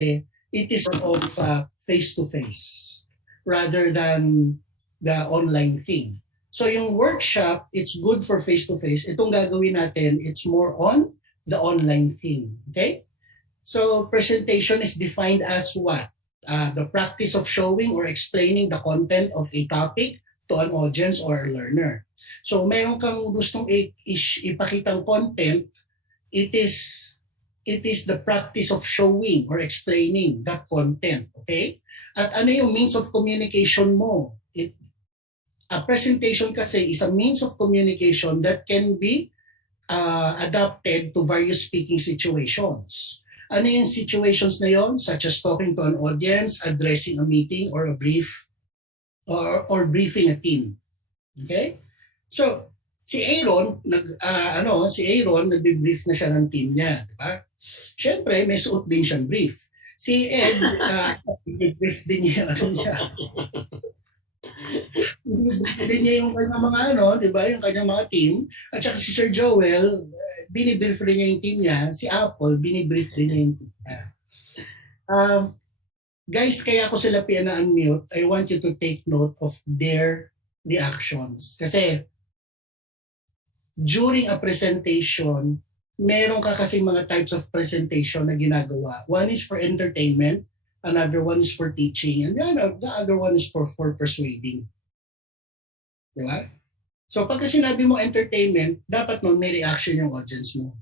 it is of face-to-face rather than the online thing. So yung workshop, it's good for face-to-face. Itong gagawin natin, it's more on the online thing. Okay? So presentation is defined as what? The practice of showing or explaining the content of a topic to an audience or a learner. So meron kang gustong ipakitang content, it is the practice of showing or explaining that content, okay? At ano yung means of communication mo? A presentation kasi is a means of communication that can be adapted to various speaking situations. Ano yung situations na yon? Such as talking to an audience, addressing a meeting or a brief, or briefing a team. Okay? So, si Aaron, nagbi-brief na siya ng team niya, di ba? Siyempre, may suot din siyang brief. Si Ed, nag-brief din niya, din niya yung kanyang mga di ba, yung kanyang mga team. At saka si Sir Joel, binibrief rin niya yung team niya. Si Apple, binibrief din niya yung team niya. Guys, kaya ako sila pina-unmute. I want you to take note of their reactions. Kasi during a presentation, meron ka kasi mga types of presentation na ginagawa. One is for entertainment, another one is for teaching, and the other one is for persuading. Di ba? So pagka sinabi mo entertainment, dapat nun may reaction yung audience mo.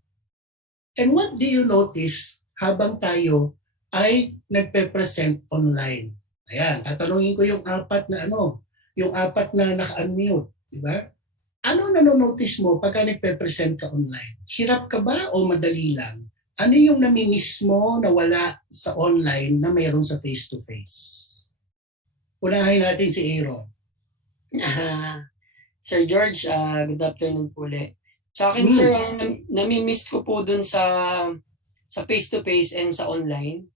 And what do you notice habang tayo ay nagpe-present online? Ayan, tatanungin ko yung apat na naka-unmute, di ba? Ano nanonotice mo pagka nagpe-present ka online? Hirap ka ba o madali lang? Ano yung namimiss mo na wala sa online na mayroon sa face-to-face? Unahin natin si Aaron. Sir George, good afternoon po ulit. Sa akin, sir, ang namimiss ko po dun sa face-to-face and sa online,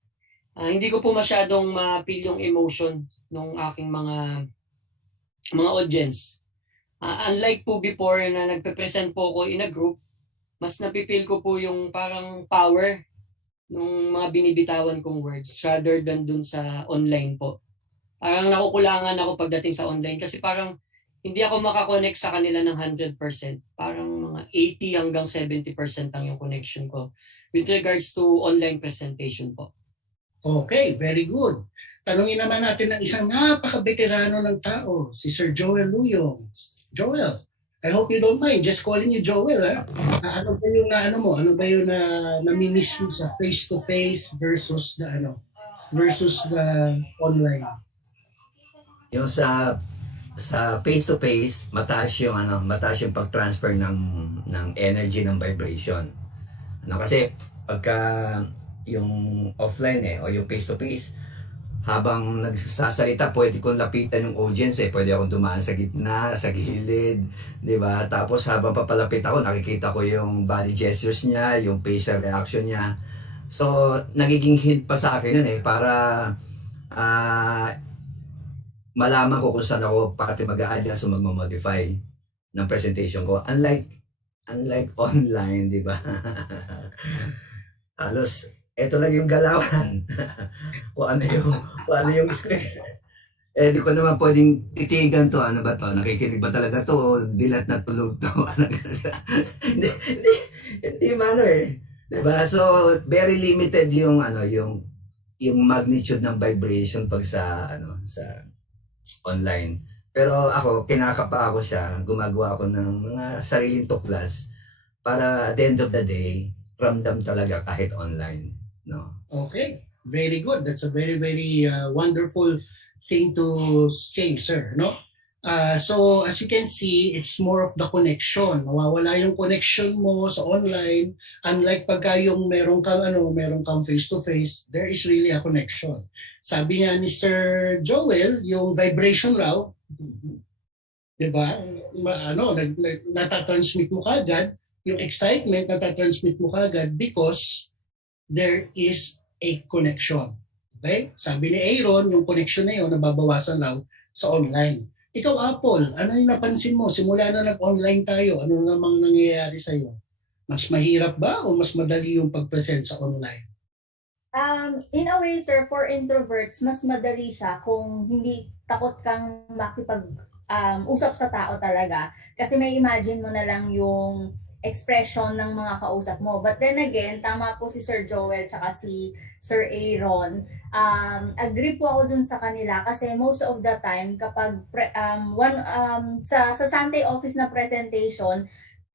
hindi ko po masyadong ma-feel yung emotion ng aking mga audience. Unlike po before na nagpe-present po ako in a group, mas napipil ko po yung parang power ng mga binibitawan kong words rather than dun sa online po. Parang nakukulangan ako pagdating sa online kasi parang hindi ako makakonect sa kanila ng 100%. Parang mga 80 hanggang 70% lang yung connection ko with regards to online presentation po. Okay, very good. Tanungin naman natin ng isang napaka-veterano ng tao, si Sir Joel Luyong. Joel, I hope you don't mind just calling you Joel, ha? Ano ba yung namimiss mo sa face-to-face versus the online? Yung sa face-to-face, mataas yung pag-transfer ng energy, ng vibration. Kasi pagka yung offline o yung face-to-face, habang nagsasalita, pwede kong lapitan yung audience pwede akong dumaan sa gitna, sa gilid, di ba? Tapos habang papalapit ako, nakikita ko yung body gestures niya, yung facial reaction niya. So, nagiging hint pa sa akin yun para malaman ko kung saan ako pati mag-a-adjust o mag-modify ng presentation ko. Unlike online, di ba? Halos ito lang yung galawan. kung ano yung script. Di ko naman pwedeng titigan to. Ano ba to? Nakikinig ba talaga to? O dilat na tulog to? Hindi mano Diba? So, very limited yung magnitude ng vibration pag sa online. Pero ako, kinakapa ako siya. Gumagawa ako ng mga sariling tuklas para at the end of the day, ramdam talaga kahit online. No. Okay, very good. That's a very, very wonderful thing to say, sir. No. So as you can see, it's more of the connection. Nawawala yung connection mo sa online. Unlike pagka yung meron kang face-to-face, there is really a connection. Sabi nga ni Sir Joel, yung vibration raw, diba? Natatransmit mo kagad, yung excitement natatransmit mo kagad because there is a connection. Okay? Sabi ni Aaron, yung connection na yun, nababawasan raw sa online. Ikaw, Apple, ano yung napansin mo? Simula na nag-online tayo, ano namang nangyayari sa'yo? Mas mahirap ba o mas madali yung pag-present sa online? In a way, sir, for introverts, mas madali siya kung hindi takot kang usap sa tao talaga. Kasi may imagine mo na lang yung expression ng mga kausap mo. But then again, tama po si Sir Joel tsaka si Sir Aaron. Agree po ako dun sa kanila kasi most of the time kapag sa Sunday office na presentation,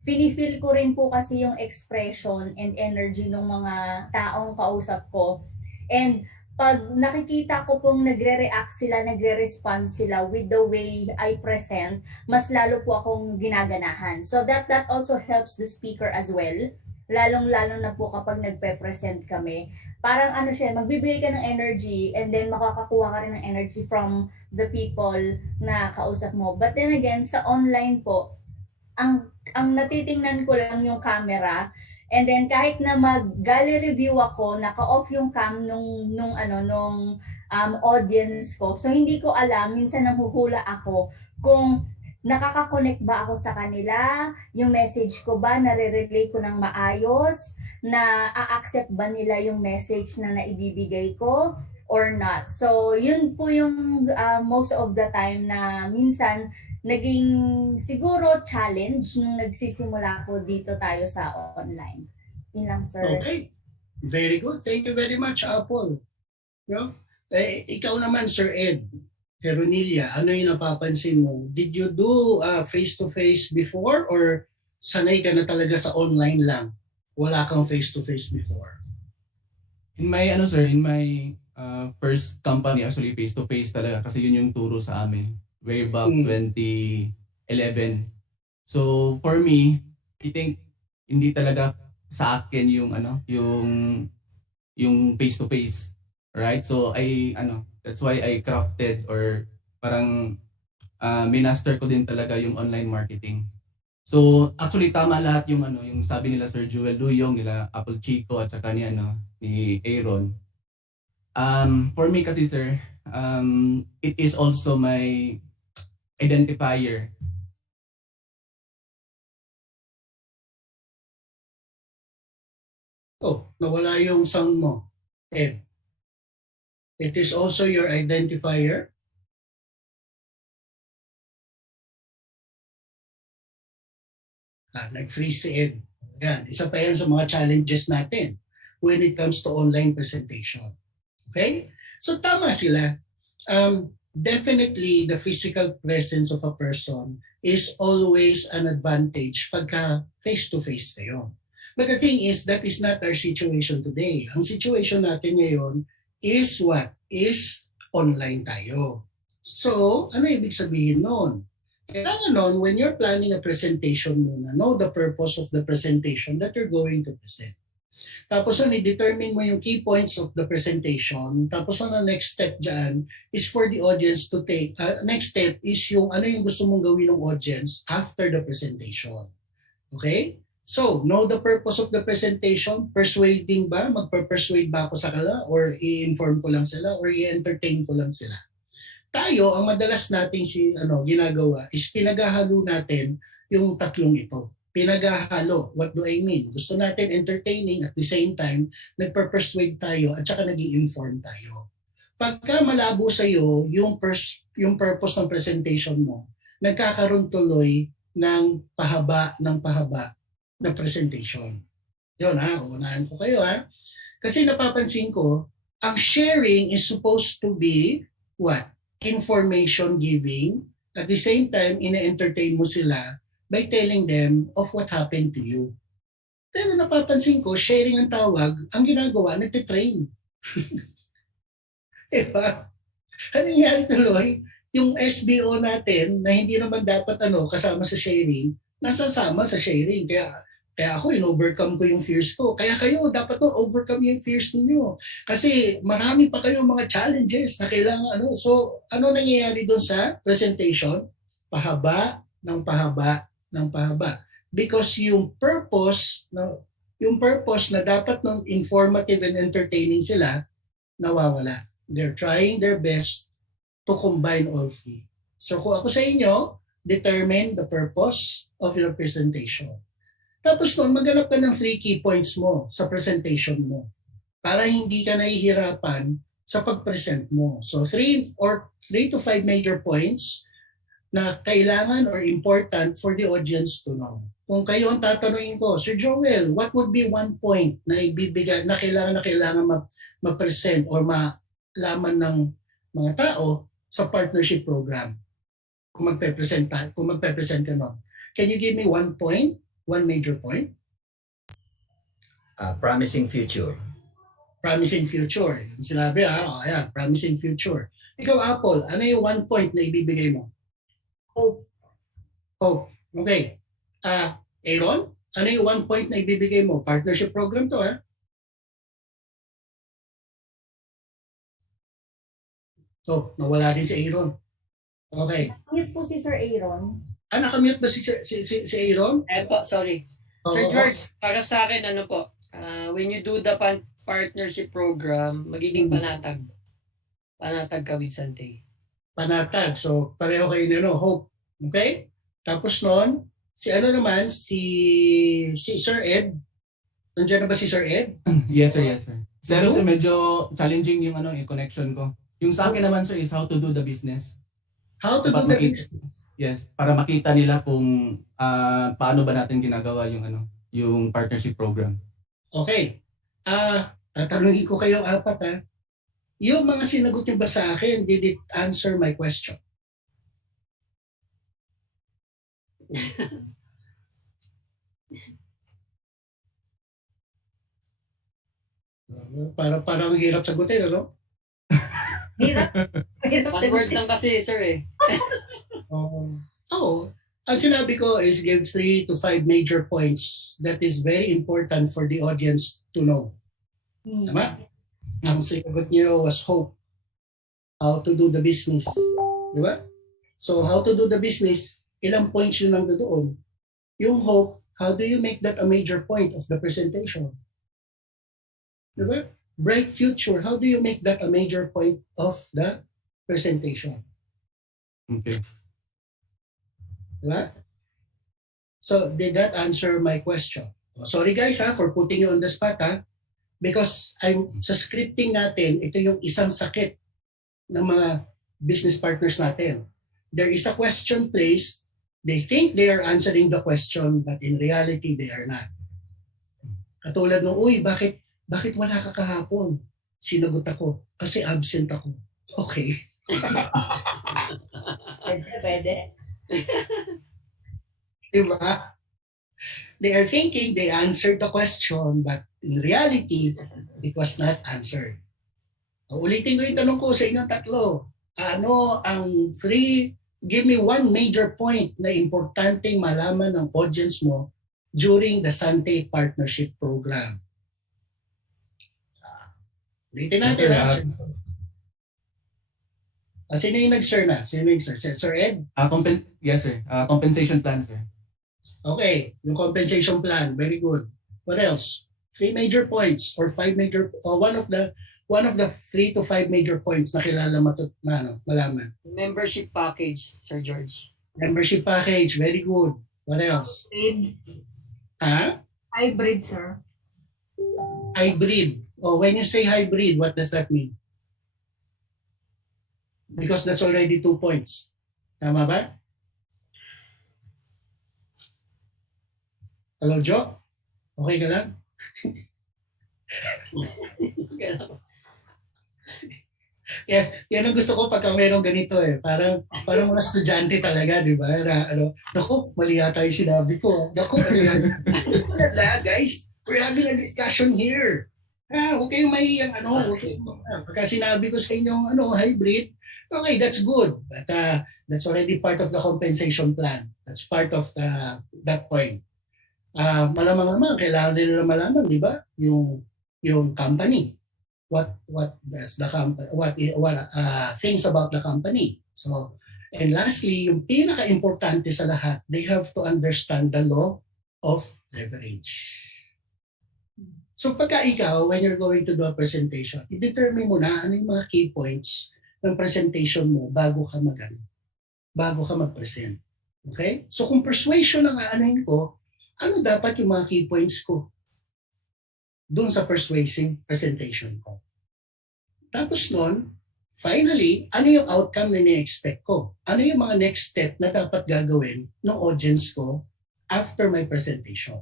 feel ko rin po kasi yung expression and energy ng mga taong kausap ko. And pag nakikita ko pong nagre-react sila, nagre-respond sila with the way I present, mas lalo po akong ginaganahan. So that also helps the speaker as well. Lalong-lalo na po kapag nagpe-present kami. Parang ano siya, magbibigay ka ng energy and then makakakuha ka rin ng energy from the people na kausap mo. But then again, sa online po, ang natitingnan ko lang yung camera, and then kahit na mag-gallery view ako, naka-off yung cam nung audience ko. So hindi ko alam, minsan nanghuhula ako kung nakaka-connect ba ako sa kanila, yung message ko ba nare-relay ko ng maayos, na a-accept ba nila yung message na naibibigay ko or not. So yun po yung most of the time na minsan naging siguro challenge nung nagsisimula po dito tayo sa online. Yun lang, sir. Okay. Very good. Thank you very much, Apple. No? Ikaw naman, Sir Ed, Heronilia, ano yung napapansin mo? Did you do face-to-face before or sanay ka na talaga sa online lang? Wala kang face-to-face before? In my first company, actually face-to-face talaga kasi yun yung turo sa amin way back 2011. So for me, I think hindi talaga sa akin yung face to face, right? So that's why I crafted or parang minaster ko din talaga yung online marketing. So actually tama lahat yung yung sabi nila Sir Joel Duyong, nila Apple Chico at saka ni Aaron. For me kasi sir, it is also my identifier. Oh, nawala yung sound mo. Ed. It is also your identifier? Nag-freeze si Ed. Yan, isa pa yan sa mga challenges natin when it comes to online presentation. Okay? So tama sila. Definitely the physical presence of a person is always an advantage pagka face-to-face kayo. But the thing is, that is not our situation today. Ang situation natin ngayon is what? Is online tayo. So, ano ibig sabihin nun? Kailangan nun, when you're planning a presentation muna, know the purpose of the presentation that you're going to present. Tapos i-determine mo yung key points of the presentation. Tapos the next step dyan is for the audience to take, next step is yung ano yung gusto mong gawin ng audience after the presentation. Okay? So, know the purpose of the presentation. Persuading ba? Magpa-persuade ba ako sa kanila? Or i-inform ko lang sila? Or i-entertain ko lang sila? Tayo, ang madalas nating ginagawa is pinaghahalo natin yung tatlong ito. Pinaghahalo. What do I mean? Gusto natin entertaining at the same time, nagpa-persuade tayo at saka nag-i-inform tayo. Pagka malabo sa iyo yung purpose ng presentation mo, nagkakaroon tuloy ng pahaba na presentation. Yun unahan ko kayo Kasi napapansin ko, ang sharing is supposed to be what? Information giving. At the same time, ina-entertain mo sila by telling them of what happened to you. Pero napapansin ko, sharing ang tawag, ang ginagawa, nagtitrain. Diba? Ano nangyari tuloy? Yung SBO natin, na hindi naman dapat kasama sa sharing, nasasama sa sharing. Kaya ako, in-overcome ko yung fears ko. Kaya kayo, dapat overcome yung fears ninyo. Kasi marami pa kayong mga challenges na kailangan So, ano nangyayari doon sa presentation? Pahaba ng pahaba. Because yung purpose na dapat nung informative and entertaining sila, nawawala. They're trying their best to combine all three. So kung ako sa inyo, determine the purpose of your presentation. Tapos nun, maghanap ka ng 3 key points mo sa presentation mo. para hindi ka nahihirapan sa pag-present mo. So 3 to 5 major points na kailangan or important for the audience to know. Kung kayo ang tatanungin ko, Sir Joel, what would be one point na ibibigay na kailangan ma-present or malaman ng mga tao sa partnership program? Kung magpe-present ka no. Can you give me one point, one major point? Promising future. Promising future. Yung sinabi, ayan, promising future. Ikaw, Apple, ano yung one point na ibibigay mo? Hope. Hope. Okay. Aaron, ano yung one point na ibibigay mo? Partnership program to, ha? So, nawala din si Aaron. Okay. Mute po si Sir Aaron. Nakamute ba si Aaron? Po, sorry. Sir George, para sa akin, ano po, when you do the partnership program, magiging panatag. Panatag ka with Sante. Panatag. So, pareho kayo nino, Hope. Okay? Tapos noon, si Sir Ed. Nandiyan na ba si Sir Ed? Yes, sir. Pero sir, medyo challenging yung yung connection ko. Yung sa akin naman, sir, is how to do the business. How to do the business? Yes, para makita nila kung paano ba natin ginagawa yung partnership program. Okay. Tatanungin ko kayong apat, ha? Yung mga sinagot niyo ba sa akin, did it answer my question? Parang hirap sagutin, ano? Hirap. One word lang kasi, sir eh. Ang sinabi ko is give 3 to 5 major points that is very important for the audience to know. Tama? Ang sinagot niyo was hope. How to do the business. Di ba? So, how to do the business, ilang points yun ang doon. Yung hope, how do you make that a major point of the presentation? Di ba? Bright future, how do you make that a major point of the presentation? Okay. Diba? So, did that answer my question? Sorry guys for putting you on the spot because sa scripting natin, ito yung isang sakit ng mga business partners natin. There is a question placed, they think they are answering the question, but in reality, they are not. Katulad ng, bakit wala ka kahapon? Sinagot ako, kasi absent ako. Okay. Pwede. Diba? They are thinking they answered the question, but in reality, it was not answered. Ulitin ko yung tanong ko sa inyong tatlo. Give me one major point na importanteng malaman ng audience mo during the Sante Partnership Program. Ulitin natin. Sino yung nag-sir na? Sir Ed? Yes, sir. Compensation plan, sir. Okay, yung compensation plan, very good. What else? 3 major points or 5 major, or one of the 3 to 5 major points na malaman. Membership package, Sir George. Membership package, very good. What else? Hybrid, sir. Hybrid. When you say hybrid, what does that mean? Because that's already 2 points. Tama ba? Hello, Joe? Okay ka lang? Yan ang gusto ko pagka mayroong ganito Parang mga estudyante talaga, di ba? Naku, mali yata yung sinabi ko. Naku, ano yan? Guys, we're having a discussion here. Huwag kayong mahiyang Pagka sinabi ko sa inyong hybrid, okay, that's good. But that's already part of the compensation plan. That's part of that point. Malamang naman, kailangan nila malaman, di ba? Yung company. What does the company, what things about the company. So, and lastly, yung pinaka-importante sa lahat, they have to understand the law of leverage. So pagka ikaw, when you're going to do a presentation, i-determine mo na ano yung mga key points ng presentation mo bago ka mag-present. Okay? So kung persuasion ang aanahin ko, ano dapat yung mga key points ko? dun sa persuasive presentation ko. Tapos nun, finally, ano yung outcome na ni-expect ko? Ano yung mga next step na dapat gagawin ng audience ko after my presentation?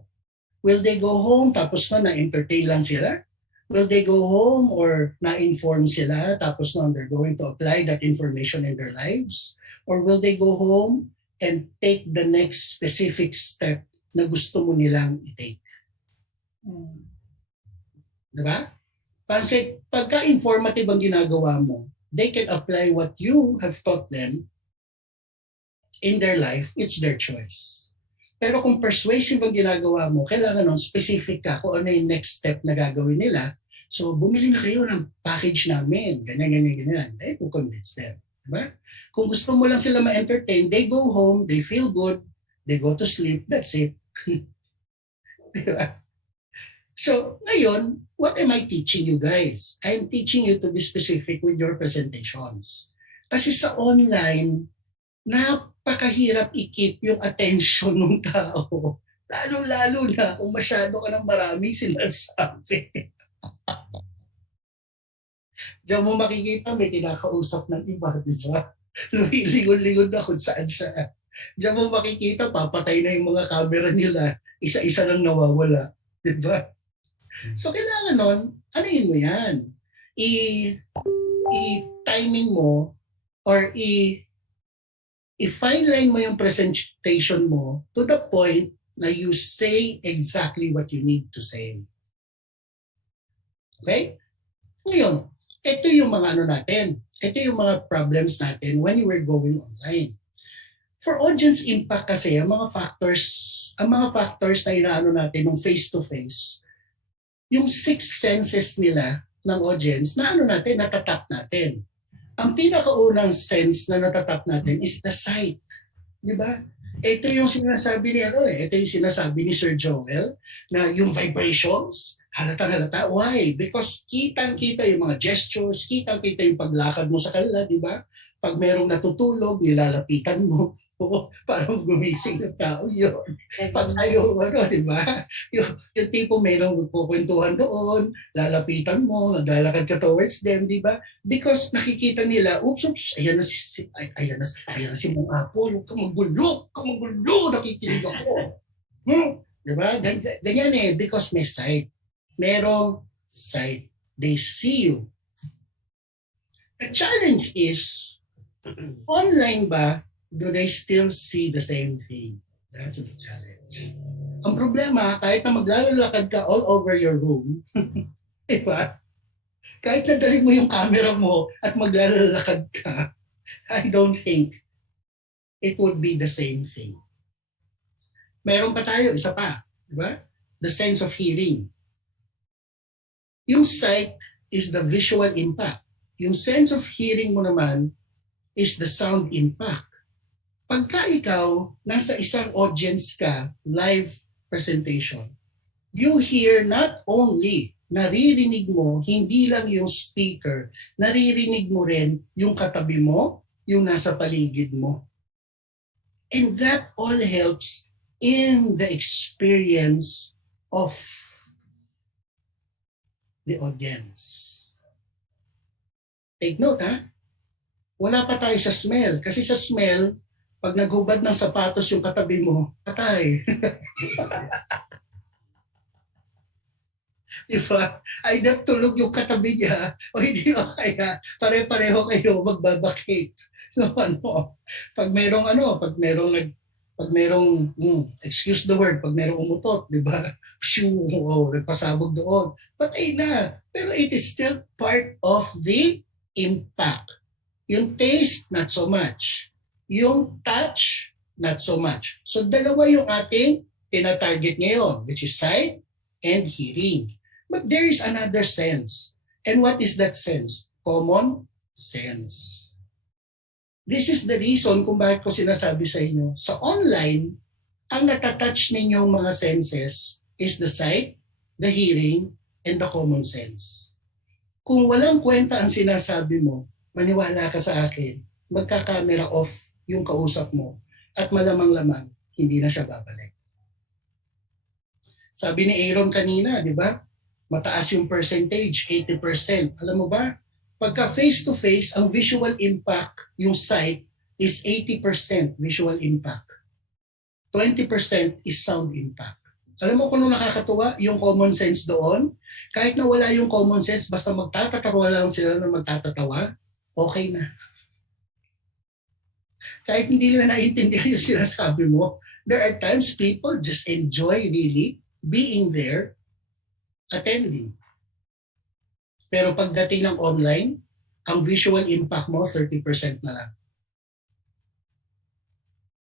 Will they go home tapos na-entertain lang sila? Will they go home or na-inform sila tapos they're going to apply that information in their lives? Or will they go home and take the next specific step na gusto mo nilang i-take? Diba? Kasi pagka-informative ang ginagawa mo, they can apply what you have taught them in their life, it's their choice. Pero kung persuasive ang ginagawa mo, kailangan ng specific ka kung ano yung next step na gagawin nila. So, bumili na kayo ng package namin. Ganyan. They will convince them. Diba? Kung gusto mo lang sila ma-entertain, they go home, they feel good, they go to sleep, that's it. Diba? So, ngayon, what am I teaching you guys? I'm teaching you to be specific with your presentations. Kasi sa online, napakahirap i-keep yung attention ng tao. Lalo-lalo na kung masyado ka ng maraming sinasabi. Diyan mo makikita may kinakausap ng iba, di ba? Lumilingon-lingon na kung saan-saan. Diyan mo makikita, papatay na yung mga camera nila. Isa-isa lang nawawala. Di ba? So, kailangan nun, anuin mo yan? I-timing mo or i-fine line mo yung presentation mo to the point na you say exactly what you need to say. Okay? Ngayon, ito yung mga natin. Ito yung mga problems natin when you were going online. For audience impact kasi, ang mga factors na inaano natin ng face-to-face, yung 6 senses nila ng audience na natatap natin. Ang pinakaunang sense na natatap natin is the sight. Di ba? Ito yung sinasabi ni Sir Joel na yung vibrations, halatang-halata. Why? Because kitang-kita yung mga gestures, kitang-kita yung paglakad mo sa kanila, di ba? Pag merong natutulog, nilalapitan mo. Parang gumising ng tao yun. Pag ayaw, di ba? Yung tipo merong magpupwentuhan doon, lalapitan mo, naglalakad ka towards them, di ba? Because nakikita nila, oops, ayan na si Mong Apple, huwag ka magulo, nakikinig ako. Di ba? Ganyan because may sight. Merong sight. They see you. The challenge is, online ba, do they still see the same thing? That's the challenge. Ang problema, kahit na maglalakad ka all over your room, diba? Kahit nadali mo yung camera mo at maglalakad ka, I don't think it would be the same thing. Meron pa tayo, isa pa, diba? The sense of hearing. Yung sight is the visual impact. Yung sense of hearing mo naman is the sound impact. Pagka ikaw, nasa isang audience ka, live presentation, you hear not only, naririnig mo, hindi lang yung speaker, naririnig mo rin yung katabi mo, yung nasa paligid mo. And that all helps in the experience of the audience. Take note, ha? Wala pa tayo sa smell. Kasi sa smell, pag naghubad ng sapatos yung katabi mo, patay. Diba? Either tulog yung katabi niya o hindi o kaya pare-pareho kayo magbabakate. No, pag merong excuse the word, pag merong umutot, di ba? Nagpasabog doon. Patay na. Pero it is still part of the impact. Yung taste, not so much. Yung touch, not so much. So dalawa yung ating tina-target ngayon, which is sight and hearing. But there is another sense. And what is that sense? Common sense. This is the reason kung bakit ko sinasabi sa inyo, sa online, ang natatouch ninyong mga senses is the sight, the hearing, and the common sense. Kung walang kwenta ang sinasabi mo, maniwala ka sa akin, magka-camera off yung kausap mo at malamang-lamang hindi na siya babalik. Sabi ni Aaron kanina, di ba? mataas yung percentage, 80%. Alam mo ba? Pagka face-to-face, ang visual impact, yung sight, is 80% visual impact. 20% is sound impact. Alam mo kung ano nakakatuwa? Yung common sense doon. Kahit na wala yung common sense, basta magtatatawa lang sila na magtatatawa, okay na. Kahit hindi nila naiintindihan yung sinasabi mo, there are times people just enjoy really being there, attending. Pero pagdating ng online, ang visual impact mo, 30% na lang.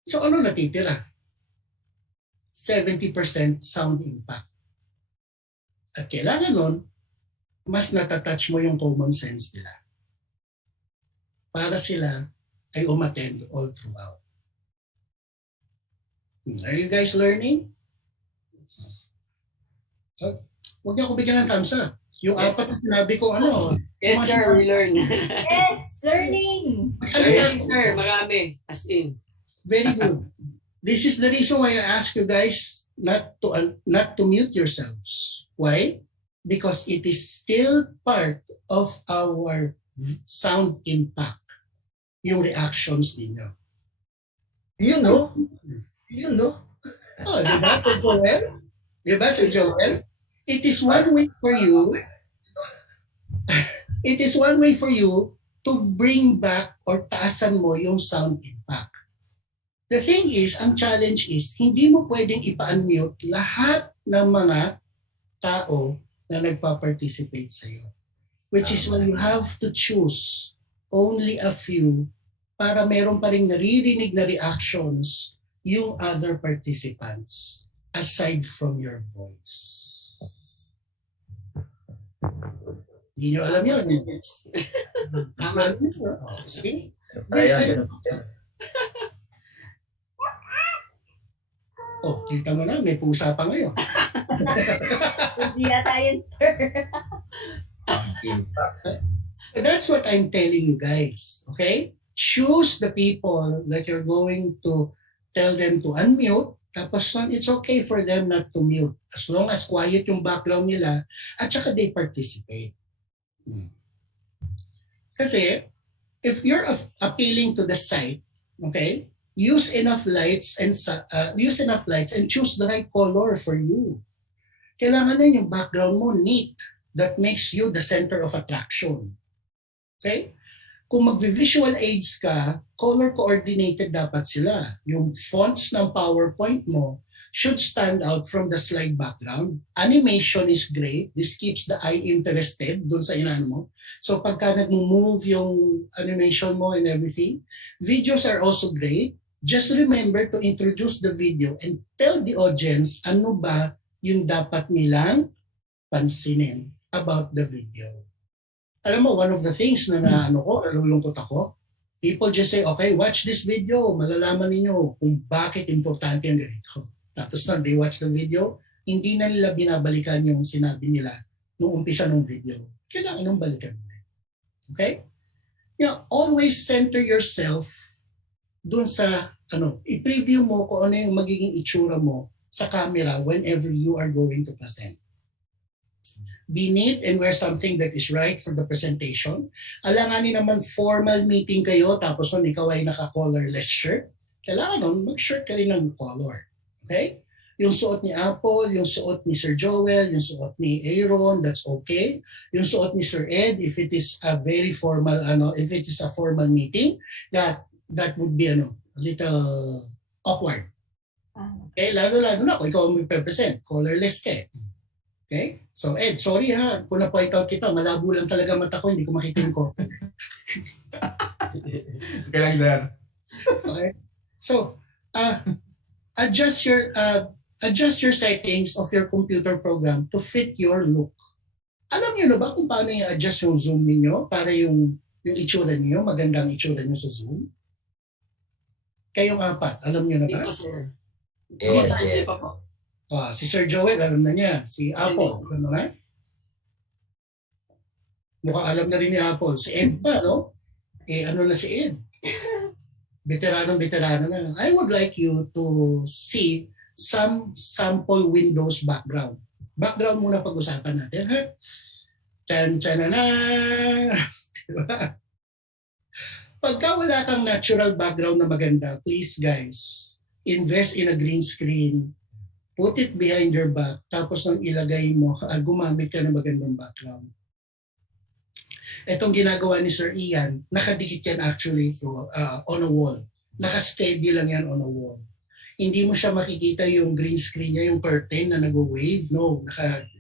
So ano natitira? 70% sound impact. At kailangan nun, mas natatouch mo yung common sense nila. Para sila ay umattend all throughout. Are you guys learning? Huwag niyo ako bigyan ng thumbs up. Yung Yes. apat na sinabi ko, ano? Yes, sir, we learn. Yes, learning. Yes, sir, marami. As in. Very good. This is the reason why I ask you guys not to mute yourselves. Why? Because it is still part of our sound impact. Yung reactions ninyo. You know? You know? Oh, di ba, Sir Joel? Di ba, Sir Joel? It is one way for you. It is one way for you to bring back or taasan mo yung sound impact. The thing is, ang challenge is, hindi mo pwedeng ipa-unmute lahat ng mga tao na nagpa-participate sa iyo. Which is when you have to choose only a few para meron pa rin naririnig na reactions yung other participants aside from your voice. Hindi nyo alam yun. Tama. See? Kaya, Oh, kita mo na, may pusa pa ngayon. Hindi yata yun, sir. impact. That's what I'm telling you guys, okay? Choose the people that you're going to tell them to unmute, tapos it's okay for them not to mute as long as quiet yung background nila at saka they participate. Kasi if you're appealing to the sight, okay, use enough lights and choose the right color for you. Kailangan na yung background mo neat that makes you the center of attraction. Okay? Kung mag-visual aids ka, color coordinated dapat sila. Yung fonts ng PowerPoint mo should stand out from the slide background. Animation is great. This keeps the eye interested dun sa inano mo. So pagka nag-move yung animation mo and everything, videos are also great. Just remember to introduce the video and tell the audience ano ba yung dapat nilang pansinin about the video. Alam mo, one of the things na nalulungkot ako, people just say, okay, watch this video, malalaman ninyo kung bakit importante ang ganito. Tapos na, they watch the video, hindi na nila binabalikan yung sinabi nila nung umpisa ng video. Kailangan nung balikan nila. Okay? Always center yourself dun sa, i-preview mo kung ano yung magiging itsura mo sa camera whenever you are going to present. Be neat and wear something that is right for the presentation. Alanganin naman formal meeting kayo tapos nun ikaw ay naka-colorless shirt. Kailangan nun mag-shirt ka rin ng color. Okay? Yung suot ni Apple, yung suot ni Sir Joel, yung suot ni Aaron, that's okay. Yung suot ni Sir Ed, if it is a very formal, if it is a formal meeting, that would be a little awkward. Okay? Lalo-lalo na kung ikaw ang mag-present, colorless ka eh. Okay? So Ed, sorry ha, kung na-point out kita, malabo lang talaga mata ko, hindi ko makita yung color. Okay lang, sir. Okay? So, adjust your settings of your computer program to fit your look. Alam niyo na ba kung paano i-adjust yung zoom niyo para yung itsura niyo, magandang itsura niyo sa zoom? Kayong apat, alam niyo na ba? Dito, sir. Yes, Hindi yes. pa po. Si Sir Joel, alam na niya. Si Apple, alam na. Mukhang alam na rin ni Apple. Si Ed pa, no? Ano na si Ed? Veteranong na. I would like you to see some sample Windows background Background muna pag-usapan natin, ha? Tsan-tsanana! Diba? Pagka wala kang natural background na maganda, please guys, invest in a green screen, put it behind your back, tapos nang ilagay mo, gumamit ka ng magandang background. Itong ginagawa ni Sir Ian, nakadikit yan actually on a wall. Naka-steady lang yan on a wall. Hindi mo siya makikita yung green screen niya, yung curtain na nag-wave. No,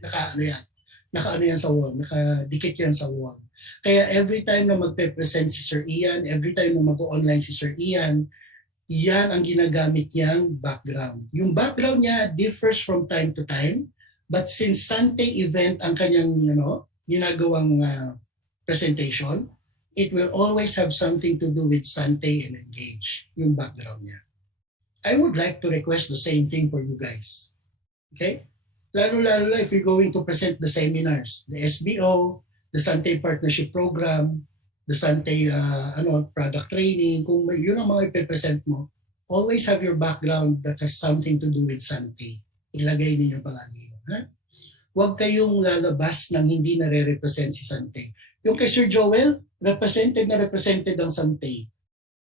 naka-ano yan sa wall, nakadikit yan sa wall. Kaya every time na magpe-present si Sir Ian, every time na mag-online si Sir Ian, yan ang ginagamit niyang background. Yung background niya differs from time to time, but since Sunday event ang kanyang ginagawang presentation, it will always have something to do with Sunday and Engage, yung background niya. I would like to request the same thing for you guys. Okay? Lalo-lalo if you're going to present the seminars, the SBO, the Sante Partnership Program, the Sante product training, kung yun ang mga ipipresent mo, always have your background that has something to do with Sante. Ilagay ninyo palagi. Ha? Huwag kayong lalabas ng hindi nare-represent si Sante. Yung kay Sir Joel, represented ang Sante.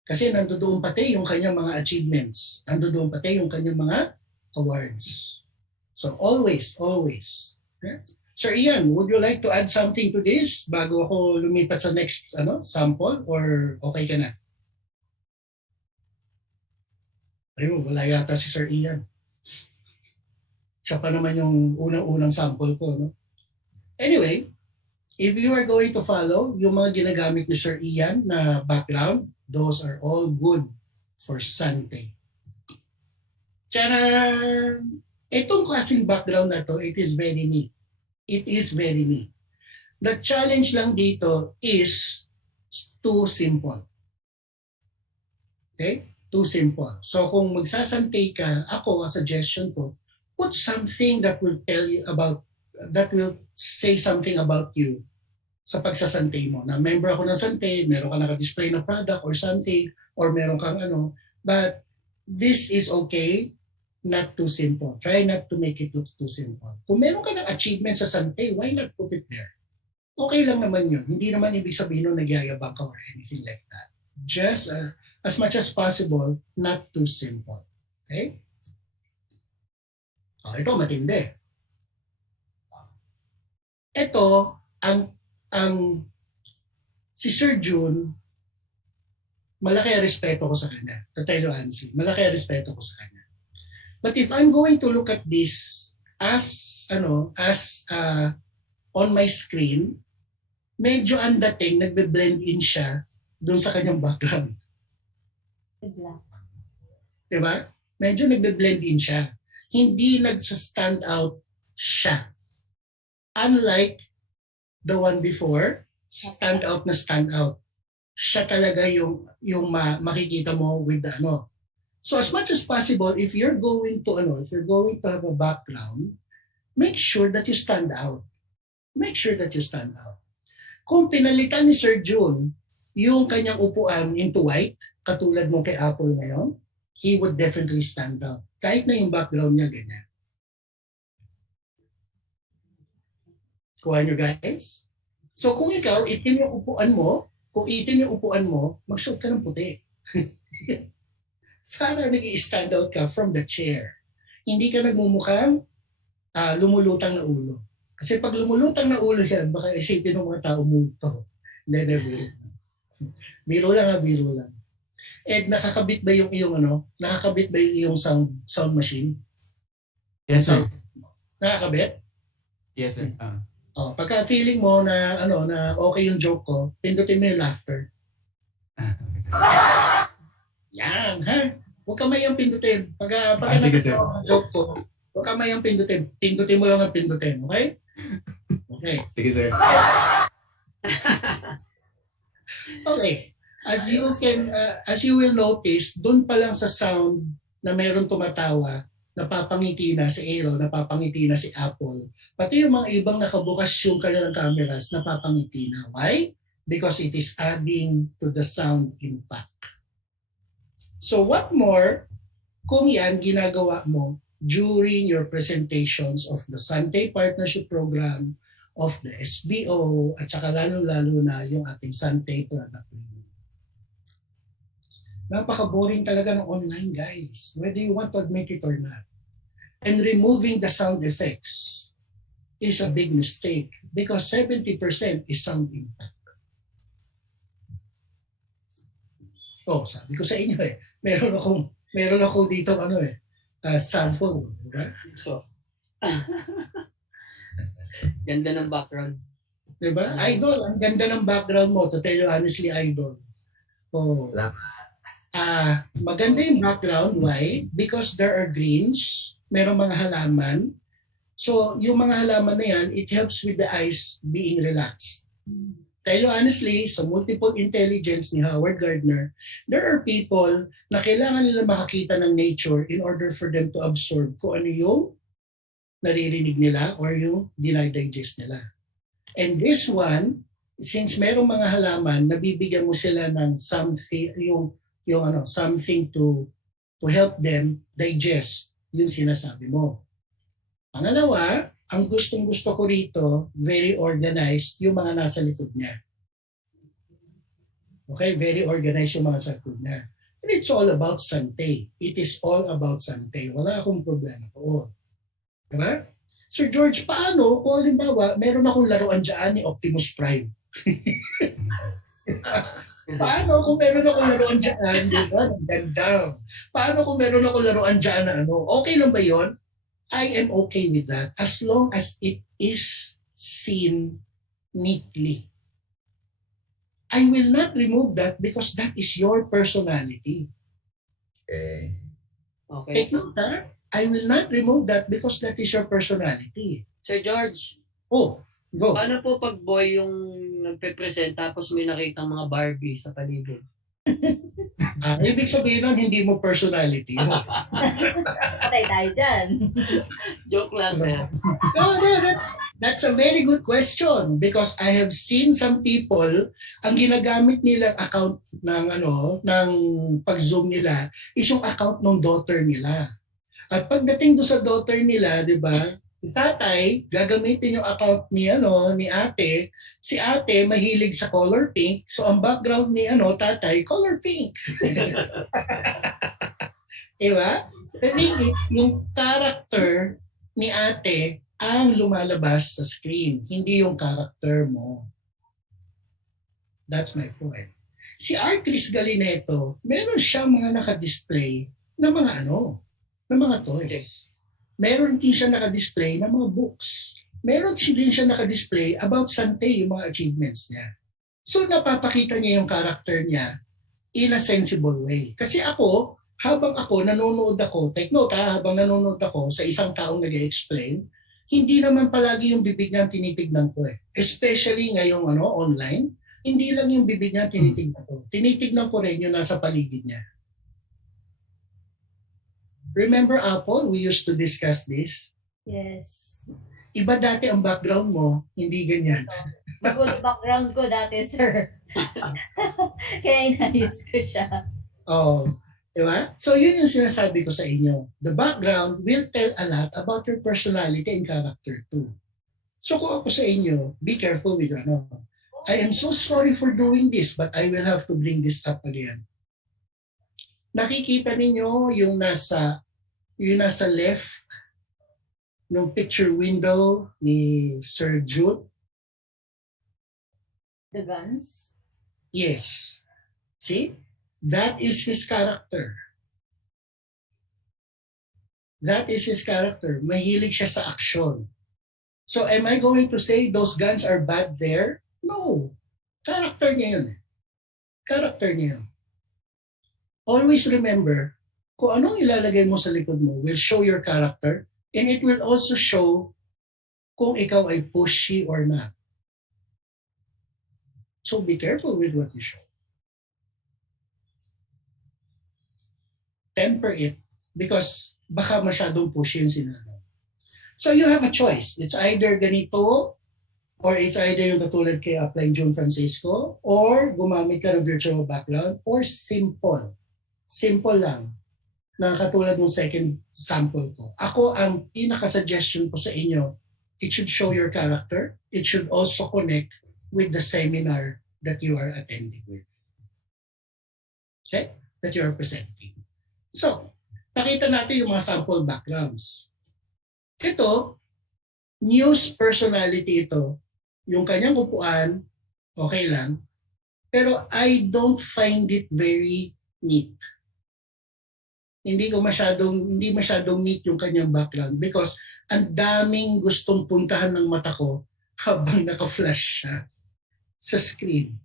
Kasi nandoon pati yung kanyang mga achievements. Nandoon pati yung kanyang mga awards. So always. Okay? Sir Ian, would you like to add something to this bago ako lumipat sa next sample or okay ka na? Ayun, wala yata si Sir Ian. Siya pa naman yung unang-unang sample ko. No? Anyway, if you are going to follow yung mga ginagamit ni Sir Ian na background, those are all good for Sante. Tcharan! Itong klaseng background na to, it is very neat. It is very neat. The challenge lang dito is too simple. Okay? Too simple. So kung magsasantay ka, ako, a suggestion ko, put something that will tell you about, that will say something about you sa pagsasantay mo. Na member ako ng Sante, meron ka naka-display na product or something, or meron kang but this is okay. Not too simple. Try not to make it look too simple. Kung meron ka ng achievement sa Sante, why not put it there? Okay lang naman yun. Hindi naman ibig sabihin nung nagyayabang ka or anything like that. Just as much as possible, not too simple. Okay? Ito, matindi. Ito, si Sir June, malaki ang respeto ko sa kanya. To tell you honestly, malaki ang respeto ko sa kanya. But if I'm going to look at this as on my screen, medyo ang dating nagbe-blend in siya doon sa kanyang background. Diba? Medyo nagbe-blend in siya. Hindi nagsa-stand out siya. Unlike the one before, stand out na stand out. Siya talaga yung makikita mo with the So as much as possible, if you're going to have a background, make sure that you stand out. Make sure that you stand out. Kung pinalitan ni Sir June yung kanyang upuan into white, katulad nung kay Apple ngayon, he would definitely stand out. Kahit na yung background niya ganyan. Kuha nyo guys? So kung ikaw, itim yung upuan mo, magsuot ka ng puti. Para nag-i-stand out ka from the chair. Hindi ka nagmumukhang lumulutang na ulo. Kasi pag lumulutang na ulo yan, baka isipin ng mga tao multo. Hindi. Biro lang. Ed, nakakabit ba yung iyong sound machine? Yes, sir. Nakakabit? Yes, sir. Pagka feeling mo na na okay yung joke ko, pindutin mo yung laughter. Yan, ha? Huwag ka mayang pindutin. Pagka sige, sir. Joke ko, huwag ka mayang pindutin. Pindutin mo lang ang pindutin, okay? Okay. Sige, sir. Okay. As you will notice, dun pa lang sa sound na meron tumatawa, napapangiti na si Aero, napapangiti na si Apple. Pati yung mga ibang nakabukas yung kanilang cameras, napapangiti na. Why? Because it is adding to the sound impact. So what more kung yan ginagawa mo during your presentations of the Sante Partnership Program, of the SBO, at saka lalo-lalo na yung ating Sante product review. Napaka-boring talaga ng online, guys, whether you want to admit it or not. And removing the sound effects is a big mistake because 70% is sound impact. Oh, sabi ko sa inyo meron ako dito sample, right? So, ganda ng background. Diba? Idol, ang ganda ng background mo. To tell you honestly, Idol. Oh. Maganda yung background. Why? Because there are greens. Merong mga halaman. So, yung mga halaman na yan, it helps with the eyes being relaxed. Tell you honestly, sa multiple intelligence ni Howard Gardner, there are people na kailangan nila makakita ng nature in order for them to absorb kung ano yung naririnig nila or yung dinadigest nila. And this one, since merong mga halaman, nabibigyan mo sila ng something, something to help them digest yung sinasabi mo. Pangalawa, ang gustong-gusto ko rito, very organized yung mga nasa likod niya. Okay, very organized yung mga nasa likod niya. And it's all about Sante. It is all about Sante. Wala akong problema doon. Diba? Sir George, paano kung halimbawa, meron akong laruan dyan ni Optimus Prime? Paano kung meron akong laruan dyan? Diba? Ganda. Paano kung meron akong laruan dyan na okay lang ba yon? I am okay with that as long as it is seen neatly. I will not remove that because that is your personality. Okay. Take note, ha? I will not remove that because that is your personality. Sir George, Oh, go. paano po pag boy yung nagpe-present tapos may nakitang mga Barbie sa paligid? Ibig sabihin nun, hindi mo personality. Patay tayo dyan. Joke lang, sir. No, that's a very good question because I have seen some people, ang ginagamit nilang account ng pag-Zoom nila is yung account ng daughter nila. At pagdating doon sa daughter nila, 'di ba? Si tatay gagamitin yung account ni ate. Si ate mahilig sa color pink, so ang background ni tatay color pink. Diba? Yung character ni ate ang lumalabas sa screen, hindi yung character mo. That's my point. Si Artris Galineto, meron siyang mga naka-display na mga toys. Meron din siya naka-display ng mga books. Meron din siya naka-display about Sante, yung mga achievements niya. So napapakita niya yung character niya in a sensible way. Kasi habang ako nanonood ako, take note habang nanonood ako sa isang taong nag-explain, hindi naman palagi yung bibig niya tinitignan ko eh. Especially ngayong online, hindi lang yung bibig niya tinitignan ko. Tinitignan ko rin yung nasa paligid niya. Remember Apple, we used to discuss this. Yes. Iba dati ang background mo, hindi ganyan. Magulo background ko dati, sir. Kaya inayos ko siya. Diba? So yun yung sinasabi ko sa inyo. The background will tell a lot about your personality and character too. So kung ako sa inyo, be careful with I am so sorry for doing this, but I will have to bring this up again. Nakikita ninyo yung nasa left ng picture window ni Sir Jude? The guns? Yes. See? That is his character. That is his character. Mahilig siya sa action. So am I going to say those guns are bad there? No. Character niya yun. Character niya yun. Always remember, kung anong ilalagay mo sa likod mo will show your character and it will also show kung ikaw ay pushy or not. So be careful with what you show. Temper it because baka masyadong pushy yung sinasabi. So you have a choice. It's either ganito or it's either yung katulad kay Upline June Francisco or gumamit ka ng virtual background or simple. Simple lang. na katulad ng second sample ko. Ako, ang pinaka-suggestion ko sa inyo, it should show your character. It should also connect with the seminar that you are attending with. Okay? That you are presenting. So, nakita natin yung mga sample backgrounds. Ito, news personality ito. Yung kanyang upuan, okay lang. Pero I don't find it very neat. Hindi masyadong neat yung kanyang background because ang daming gustong puntahan ng mata ko habang naka-flash siya sa screen.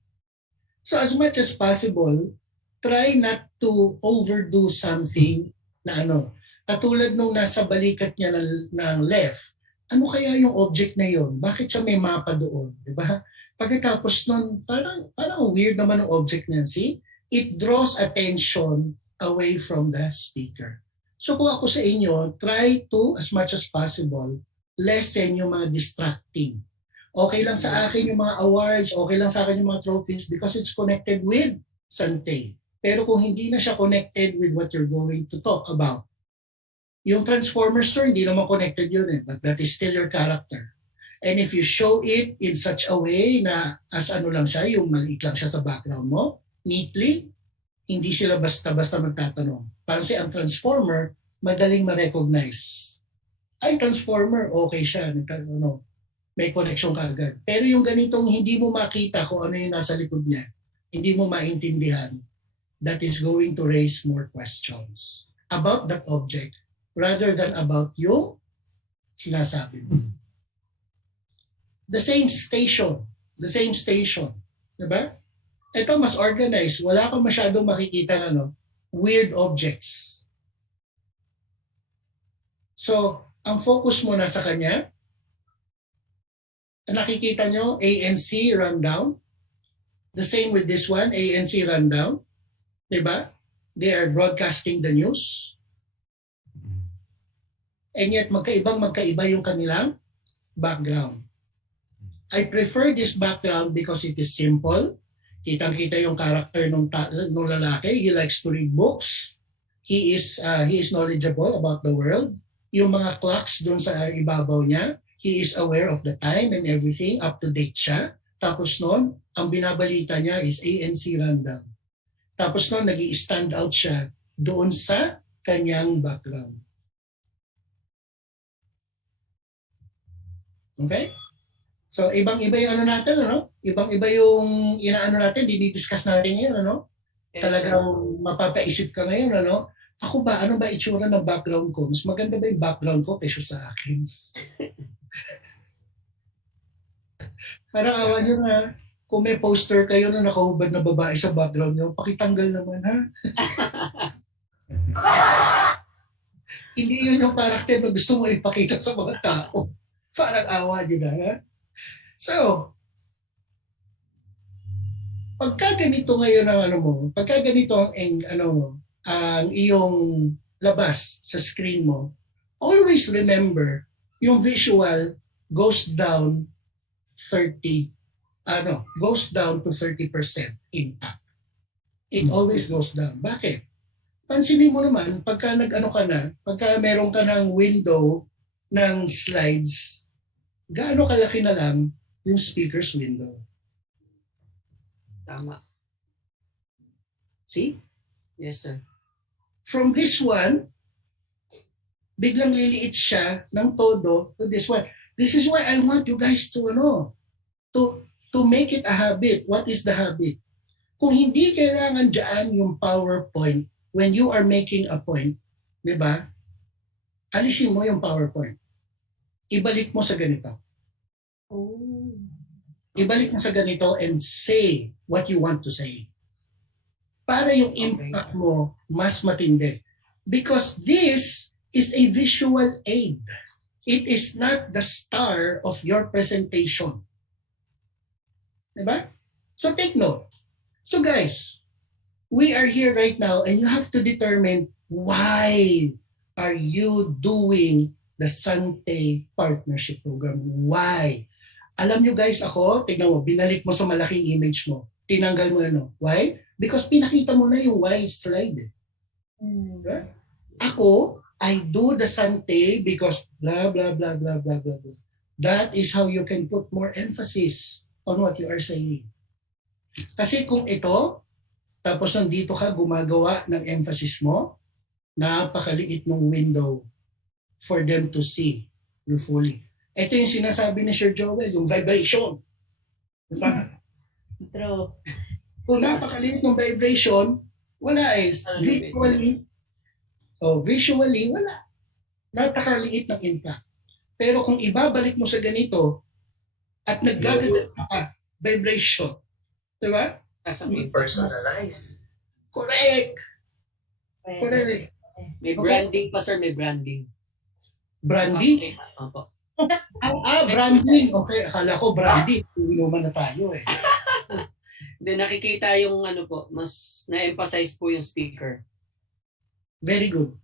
So as much as possible, try not to overdo something na katulad nung nasa balikat niya ng left, ano kaya yung object na yon? Bakit siya may mapa doon? Diba? Pagkatapos nun, parang weird naman ang object niyan. See? It draws attention away from the speaker. So kung ako sa inyo, try to, as much as possible, lessen yung mga distracting. Okay lang sa akin yung mga awards, okay lang sa akin yung mga trophies because it's connected with Sante. Pero kung hindi na siya connected with what you're going to talk about, yung Transformer store, hindi naman connected yun but that is still your character. And if you show it in such a way na as lang siya, yung maliit lang siya sa background mo, neatly, hindi sila basta-basta magtatanong. Parang ang Transformer, madaling ma-recognize. Ay, Transformer, okay siya. May connection ka agad. Pero yung ganitong hindi mo makita kung ano yung nasa likod niya, hindi mo maintindihan, that is going to raise more questions about that object rather than about yung sinasabi mo. The same station. Diba? Ito mas organized. Wala kang masyadong makikita weird objects. So, ang focus mo na sa kanya, nakikita nyo, ANC rundown. The same with this one, ANC rundown. Diba? They are broadcasting the news. And yet, magkaiba yung kanilang background. I prefer this background because it is simple. Kitang-kita yung character ng lalaki. He likes to read books. He is knowledgeable about the world. Yung mga clocks doon sa ibabaw niya, he is aware of the time and everything. Up to date siya. Tapos noon, ang binabalita niya is ANC rundown. Tapos noon, nag-i-stand out siya doon sa kanyang background. Okay? So, ibang-iba yung natin, Ibang-iba yung inaano natin, dinidiscuss natin ngayon, Yes, Talagang mapapaisip ka ngayon, Ako ba, ano ba itsura ng background ko? Mas maganda ba yung background ko kaysa sa akin? Parang awa nyo na, kung may poster kayo na nakahubad na babae sa background nyo, pakitanggal naman, ha? Hindi yun yung karakter na gusto mo ipakita sa mga tao. Parang awa nyo na, ha? So, pagka ganito ngayon ang pagka ganito ang iyong labas sa screen mo, always remember yung visual goes down to 30% impact. It always goes down. Bakit? Pansinin mo naman, pagka pagka meron ka ng window ng slides, gaano kalaki na lang yung speaker's window. Tama. See? Yes, sir. From this one, biglang liliit siya ng todo to this one. This is why I want you guys to make it a habit. What is the habit? Kung hindi kailangan dyan yung PowerPoint when you are making a point, di ba? Alisin mo yung PowerPoint. Ibalik mo sa ganito. Ibalik mo sa ganito and say what you want to say. Para yung impact mo mas matindi. Because this is a visual aid. It is not the star of your presentation. Diba? So take note. So guys, we are here right now and you have to determine why are you doing the Sante Partnership Program? Why? Alam nyo guys, tignan mo, binalik mo sa malaking image mo. Tinanggal mo Why? Because pinakita mo na yung why slide. Diba? Ako, I do the Sante because blah, blah, blah, blah, blah, blah, blah. That is how you can put more emphasis on what you are saying. Kasi kung ito, tapos nandito ka gumagawa ng emphasis mo, napakaliit ng window for them to see you fully. Ito yung sinasabi ni Sir Joel, yung vibration. Diba? True. Kung napakaliit ng vibration, wala eh. Visually, wala. Napakaliit ng impact. Pero kung ibabalik mo sa ganito, at naggaganda ka, vibration. Diba? Personalize. Correct. Correct. May branding pa, sir. May branding. Branding? Opo. Branding. Okay, akala ko branding. Inuman na tayo eh. Then nakikita yung ano po, mas na-emphasize po yung speaker. Very good.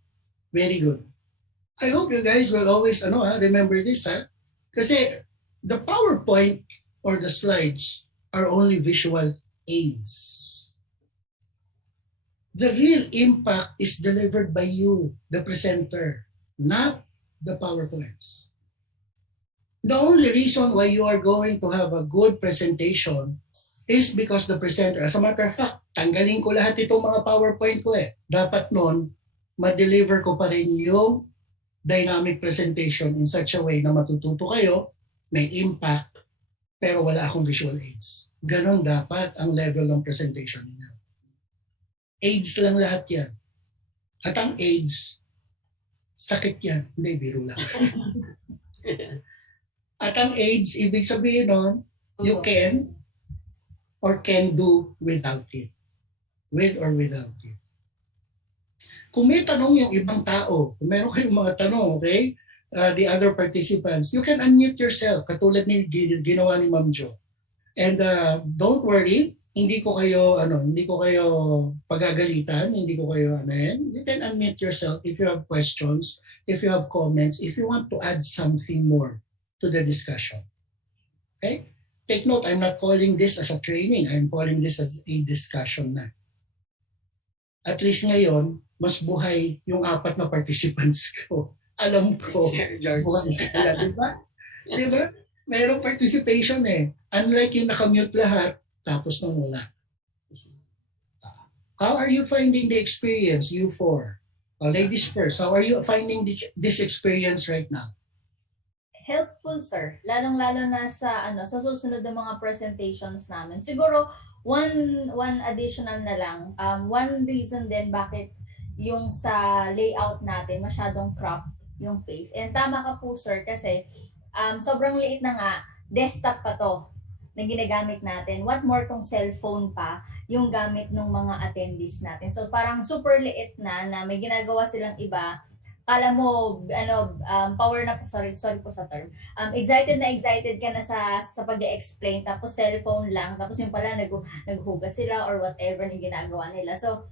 Very good. I hope you guys will always remember this. Kasi the PowerPoint or the slides are only visual aids. The real impact is delivered by you, the presenter, not the PowerPoints. The only reason why you are going to have a good presentation is because the presenter, as a matter of fact, tanggalin ko lahat itong mga PowerPoint ko eh. Dapat nun, ma-deliver ko pa rin yung dynamic presentation in such a way na matututo kayo, may impact, pero wala akong visual aids. Ganon dapat ang level ng presentation niyo. AIDS lang lahat yan. At ang AIDS, sakit yan. Hindi, biro lang. At ang AIDS, ibig sabihin nun, you can or can do without it. With or without it. Kung may tanong yung ibang tao, kung meron kayong mga tanong, okay, the other participants, you can unmute yourself, katulad ni ginawa ni Ma'am Jo. And don't worry, hindi ko kayo pagagalitan, hindi ko kayo You can unmute yourself if you have questions, if you have comments, if you want to add something more to the discussion. Okay? Take note, I'm not calling this as a training. I'm calling this as a discussion na. At least ngayon, mas buhay yung 4 na participants ko. Alam ko, Sir George. buhay sila, di ba? Di ba? Mayroong participation eh. Unlike yung nakamute lahat, tapos nang wala. How are you finding the experience, you four? Ladies first, how are you finding this experience right now? Helpful, sir. Lalong-lalo na sa sa susunod na mga presentations namin. Siguro one additional na lang. One reason din bakit yung sa layout natin masyadong crop yung face. And tama ka po, sir, kasi sobrang liit na nga, desktop pa to na ginagamit natin. What more kung cellphone pa yung gamit ng mga attendees natin. So parang super liit na may ginagawa silang iba. Kala mo, power na, sorry po sa term. Excited ka na sa pag-explain, tapos cellphone lang, tapos yung pala naghugas sila or whatever yung ginagawa nila. So,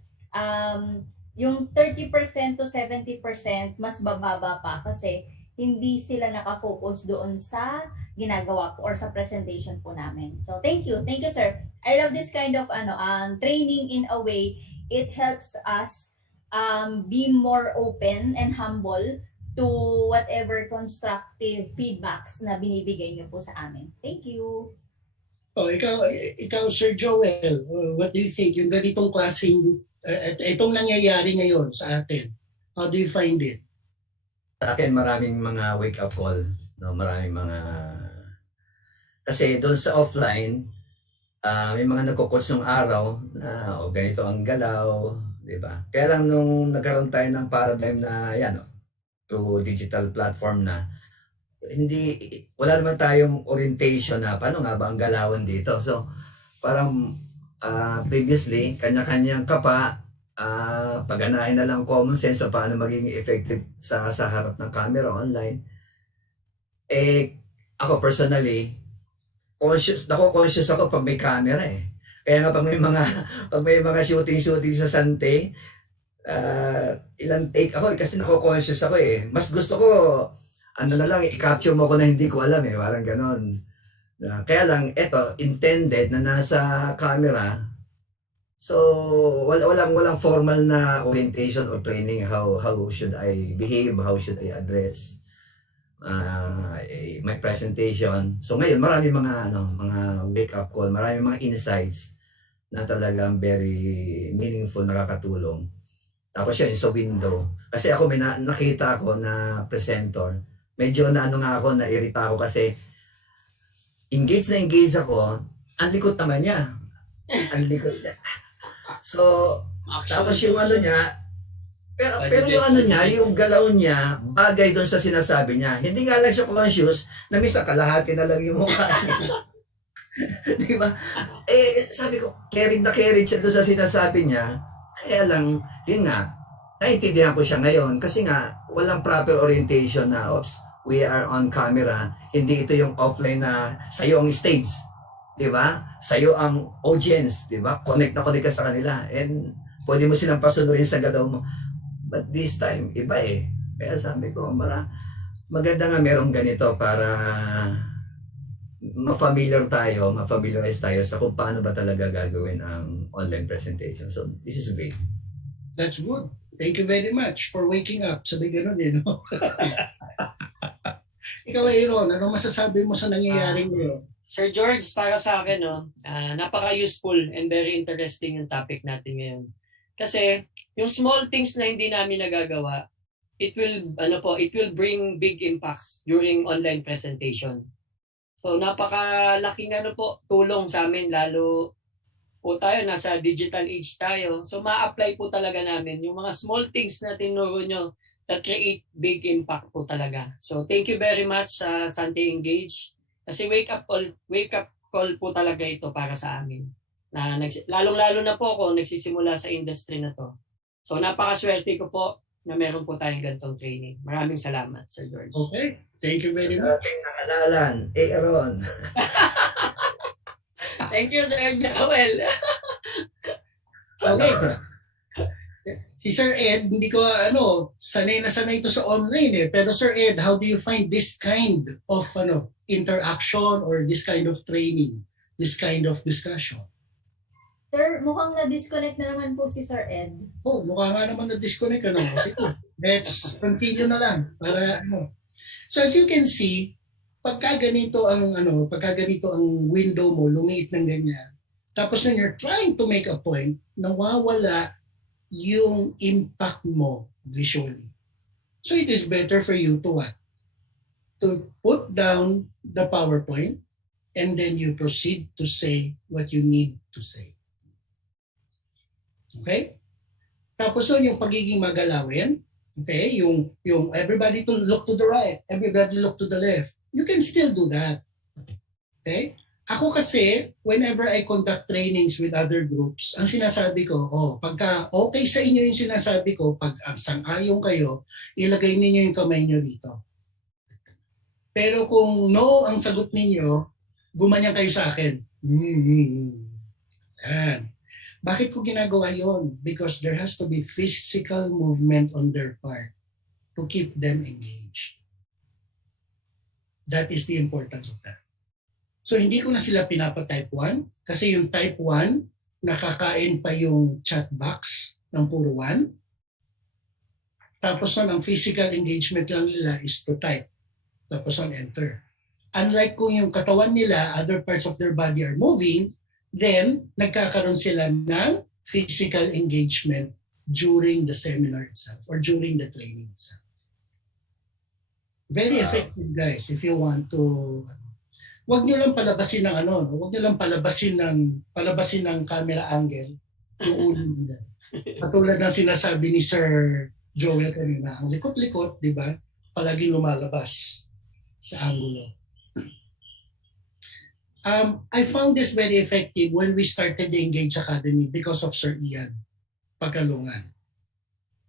yung 30% to 70% mas bababa pa kasi hindi sila nakafocus doon sa ginagawa po or sa presentation po namin. So, thank you, sir. I love this kind of training in a way. It helps us be more open and humble to whatever constructive feedbacks na binibigay niyo po sa amin. Thank you. Ikaw Sir Joel, what do you think? Yung ganitong klaseng, itong nangyayari ngayon sa atin, how do you find it? Sa akin, maraming mga wake-up call. No? Maraming mga... Kasi doon sa offline, may mga nagkukuts ng araw na ganito ang galaw, diba? Kaya lang nung nagkaroon tayo ng paradigm na through digital platform na, wala naman tayong orientation na paano nga ba ang galawan dito. So, parang previously, kanya-kanyang kapa, paganahin na lang common sense o paano maging effective sa harap ng camera online. Ako personally, conscious ako pag may camera eh. Kaya nga pag may mga shooting sa Sante, ilang take ako kasi nako-conscious ako eh. Mas gusto ko i-capture mo ko na hindi ko alam eh, parang ganon. Kaya lang intended na nasa camera So, walang formal na orientation or training how should I behave, how should I address my presentation. So ngayon, marami mga wake up call, marami mga insights na talagang very meaningful, nakakatulong. Tapos yun, sa window. Kasi ako may nakita ako na presenter, medyo na ako, nairita ako kasi engage ako, ang likot naman niya. Ang likot niya. So, tapos yung niya, pero yung niya, yung galaw niya, bagay doon sa sinasabi niya. Hindi nga lang siya conscious na misa kalahati na lang yung mukha niya. Di ba? Sabi ko, carried siya doon sa sinasabi niya. Kaya lang, yun nga, naiintindihan ko siya ngayon kasi nga, walang proper orientation na, we are on camera. Hindi ito yung offline na sa'yo ang stage. Di ba? Sa'yo ang audience, di ba? Connect ka sa kanila. And pwede mo silang pasunurin sa galaw mo. But this time, iba eh. Kaya sabi ko, maganda nga merong ganito para ma-familiarize tayo sa kung paano ba talaga gagawin ang online presentation. So, this is great. That's good. Thank you very much for waking up. Sabi ganun eh, no? Ikaw, Aaron, ano masasabi mo sa nangyayari ngayon? Sir George, para sa akin, napaka-useful and very interesting yung topic natin ngayon. Kasi yung small things na hindi namin nagagawa, it will bring big impacts during online presentation. So napakalaking tulong sa amin, lalo po tayo nasa digital age tayo. So ma-apply po talaga namin yung mga small things na tinuro nyo that create big impact po talaga. So thank you very much sa Sante Engage. Kasi wake up call po talaga ito para sa amin. Na lalong-lalo na po ako nagsisimula sa industry na to. So napakaswerte ko po na meron po tayong ganitong training. Maraming salamat, Sir George. Okay. Thank you very much. Ating nakalalan, Aaron. Thank you, Sir Joel. Okay. Si Sir Ed, hindi ko sanay na sanay ito sa online eh. Pero Sir Ed, how do you find this kind of interaction or this kind of training, this kind of discussion? Sir, mukhang na-disconnect na naman po si Sir Ed. Oh, mukha nga naman na-disconnect Sige, let's continue na lang para So as you can see, pagka ganito ang window mo, lumiit ng ganyan. Tapos when you're trying to make a point, nawawala yung impact mo visually. So it is better for you to what? To put down the PowerPoint and then you proceed to say what you need to say. Okay? Tapos yung pagiging magalawin, okay, yung everybody to look to the right, everybody look to the left. You can still do that. Okay? Ako kasi, whenever I conduct trainings with other groups, ang sinasabi ko, pagka okay sa inyo yung sinasabi ko, pag sang-ayon kayo, ilagay ninyo yung kamay nyo rito. Pero kung no ang sagot ninyo, gumanyan kayo sa akin. Yan. Bakit ko ginagawa yon? Because there has to be physical movement on their part to keep them engaged. That is the importance of that. So hindi ko na sila pinapa-type 1 kasi yung type 1, nakakain pa yung chat box ng puro 1. Tapos ang physical engagement lang nila is to type. Tapos enter. Unlike kung yung katawan nila, other parts of their body are moving, then nagkakaroon sila ng physical engagement during the seminar itself or during the training itself. Very effective, guys, if you want to. Huwag nyo lang palabasin ng huwag nyo lang palabasin ng camera angle yung ulo nila. Katulad ng sinasabi ni Sir Joel kanina, ang likot-likot, di ba? Palaging lumalabas sa angulo. I found this very effective when we started the Engage Academy because of Sir Ian Pagkalungan.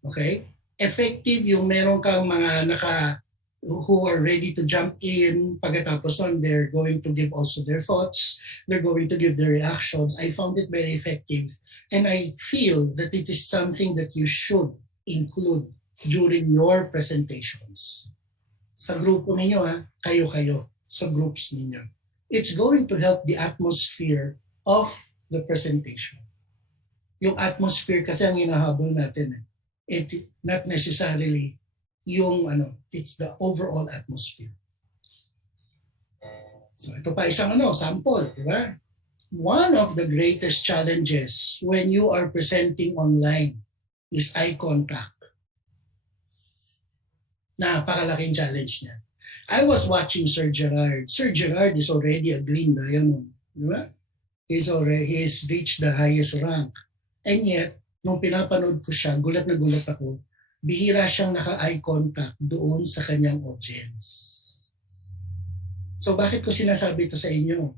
Okay? Effective yung meron kang mga who are ready to jump in. Pagkatapos they're going to give also their thoughts. They're going to give their reactions. I found it very effective. And I feel that it is something that you should include during your presentations. Sa grupo ninyo, kayo-kayo, sa groups ninyo. It's going to help the atmosphere of the presentation. Yung atmosphere kasi ang hinahabol natin. It not necessarily yung it's the overall atmosphere. So ito pa isang sample, di ba? One of the greatest challenges when you are presenting online is eye contact. Napakalaking challenge niya. I was watching Sir Gerard. Sir Gerard is already a green diamond. Di ba? He's reached the highest rank. And yet, nung pinapanood ko siya, gulat na gulat ako, bihira siyang naka-eye contact doon sa kanyang audience. So bakit ko sinasabi ito sa inyo?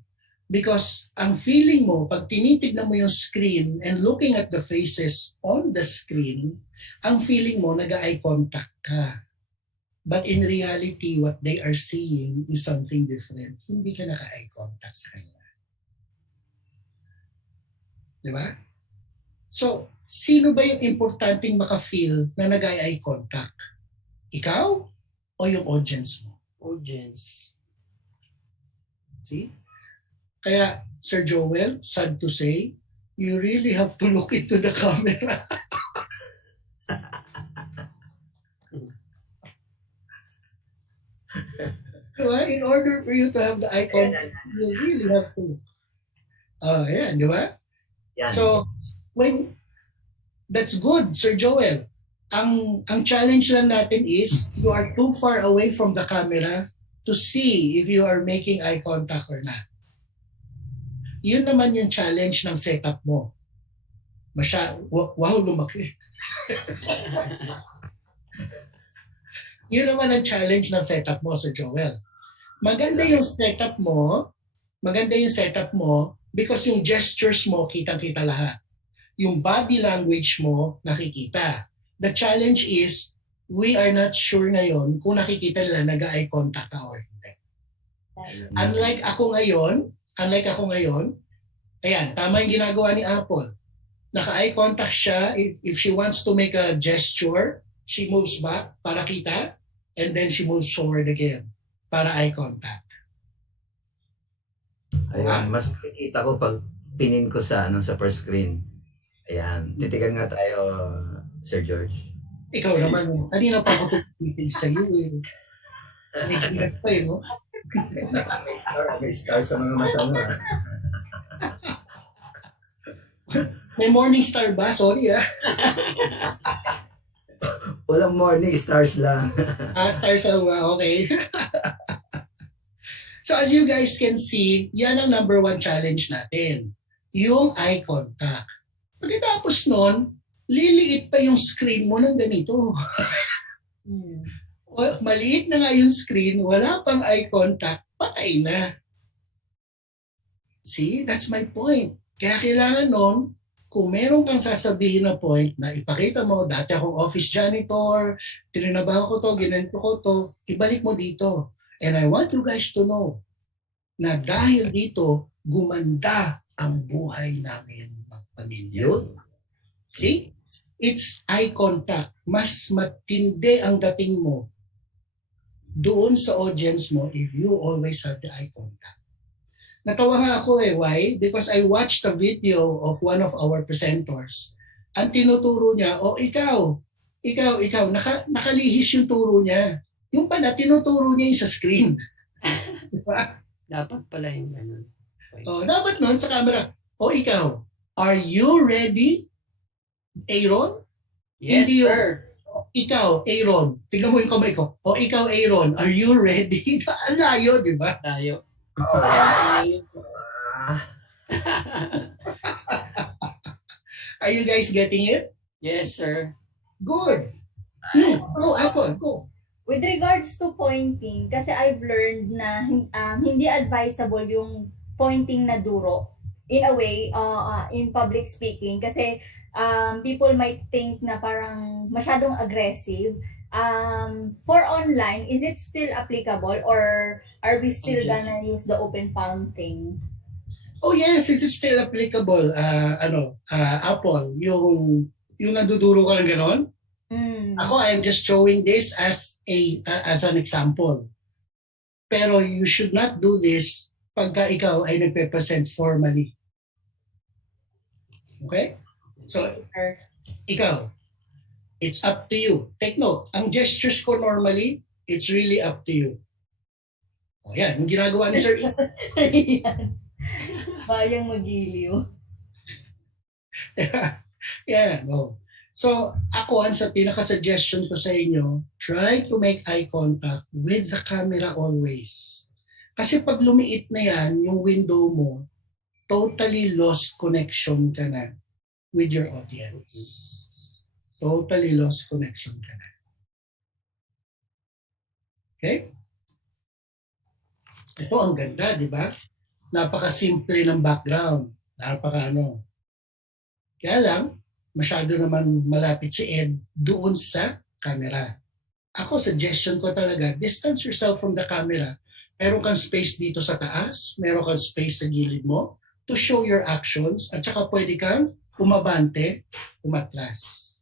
Because ang feeling mo, pag tinitignan mo yung screen and looking at the faces on the screen, ang feeling mo, nag-eye contact ka. But in reality, what they are seeing is something different. Hindi ka naka-eye contact sa kanila. Di ba? So, sino ba yung importanteng maka-feel na nag-eye contact? Ikaw o yung audience mo? Audience. See? Kaya, Sir Joel, sad to say, you really have to look into the camera. Diba? In order for you to have the eye contact, you really have to. Yan, di ba? Yan. So, that's good, Sir Joel. Ang challenge lang natin is you are too far away from the camera to see if you are making eye contact or not. Yun naman yung challenge ng setup mo. Wow, lumaki. Yun naman ang challenge ng setup mo, Sir Joel. Maganda yung setup mo because yung gestures mo, kitang-kita lahat. Yung body language mo, nakikita. The challenge is, we are not sure ngayon kung nakikita nila nag-eye contact ka or hindi. Unlike ako ngayon, ayan, tama yung ginagawa ni Apple. Naka-eye contact siya. If she wants to make a gesture, she moves back para kita, and then she moves forward again para eye contact. Ayan, mas nakikita ko pag pinin ko sa first screen. Ayan, titigan nga tayo, Sir George. Ikaw naman, kanina pa ako tumitig sa iyo eh. Nakikinig pa eh, no? May star sa mga mata mo. May morning star ba? Sorry ah. Walang morning, stars lang. Stars lang ba? Okay. So as you guys can see, yan ang number one challenge natin. Yung eye contact. Pagkatapos nun, liliit pa yung screen mo ng ganito. Maliit na nga yung screen, wala pang eye contact, patay na. See, that's my point. Kaya kailangan nun, kung meron kang sasabihin na point na ipakita mo, dati akong office janitor, tininabaho ko to, ginanto ko to, ibalik mo dito. And I want you guys to know na dahil dito, gumanda ang buhay namin ng pamilya. Yun. See? It's eye contact. Mas matindi ang dating mo doon sa audience mo if you always have the eye contact. Natawa nga ako eh. Why? Because I watched a video of one of our presenters. Ang tinuturo niya, ikaw, nakalihis yung turo niya. Yung pala, tinuturo niya yung sa screen. Diba? Dapat pala yung ganun. Dapat nun sa camera. Ikaw, are you ready, Aaron? Yes, Hindi sir. Ikaw, Aaron. Tingnan mo yung kamay ko. Ikaw, Aaron, are you ready? Ang layo, di ba? Tayo. Are you guys getting it? Yes, sir. Good. Go, Apple, go. With regards to pointing, kasi I've learned na hindi advisable yung pointing na duro in a way in public speaking kasi people might think na parang masyadong aggressive. For online, is it still applicable or are we still gonna use the open palm thing? Oh yes, it is still applicable. Apple, yung nanduduro ka ng ganon. Ako, I'm just showing this as an example. Pero you should not do this pagka ikaw ay nagpe-present formally. Okay? So, Sir. ikaw, it's up to you. Take note, ang gestures ko normally, it's really up to you. O yan, yung ginagawa ni Sir Ayan. Bayang magiliw. Yan, oh. So, ako, sa pinaka-suggestion ko sa inyo, try to make eye contact with the camera always. Kasi pag lumiit na yan, yung window mo, totally lost connection ka na with your audience. Totally lost connection ka na. Okay? Ito ang ganda, di ba? Napaka-simple ng background. Napaka-ano. Kaya lang, masyado naman malapit si Ed doon sa camera. Ako, suggestion ko talaga, distance yourself from the camera. Meron kang space dito sa taas, meron kang space sa gilid mo to show your actions at saka pwede kang umabante, umatras.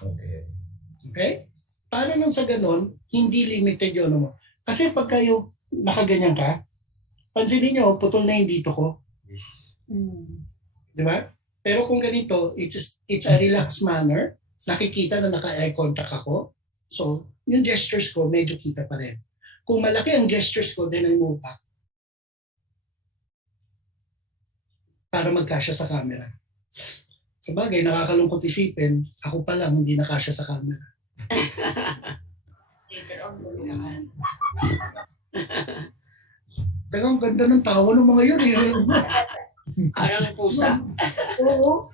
Okay. Okay? Para nang sa ganon, hindi limited yun mo. Kasi pag kayo nakaganyan ka, pansinin nyo, putol na yung dito ko. Di ba? Pero kung ganito, it's a relaxed manner. Nakikita na naka-eye contact ako. So, yung gestures ko, medyo kita pa rin. Kung malaki ang gestures ko, then I move back. Para magkasya sa camera. Sa bagay, nakakalungkot isipin, ako pa lang hindi nakasya sa camera. Talagang ganda ng tawa ng mga yun. Parang pusa. Oo.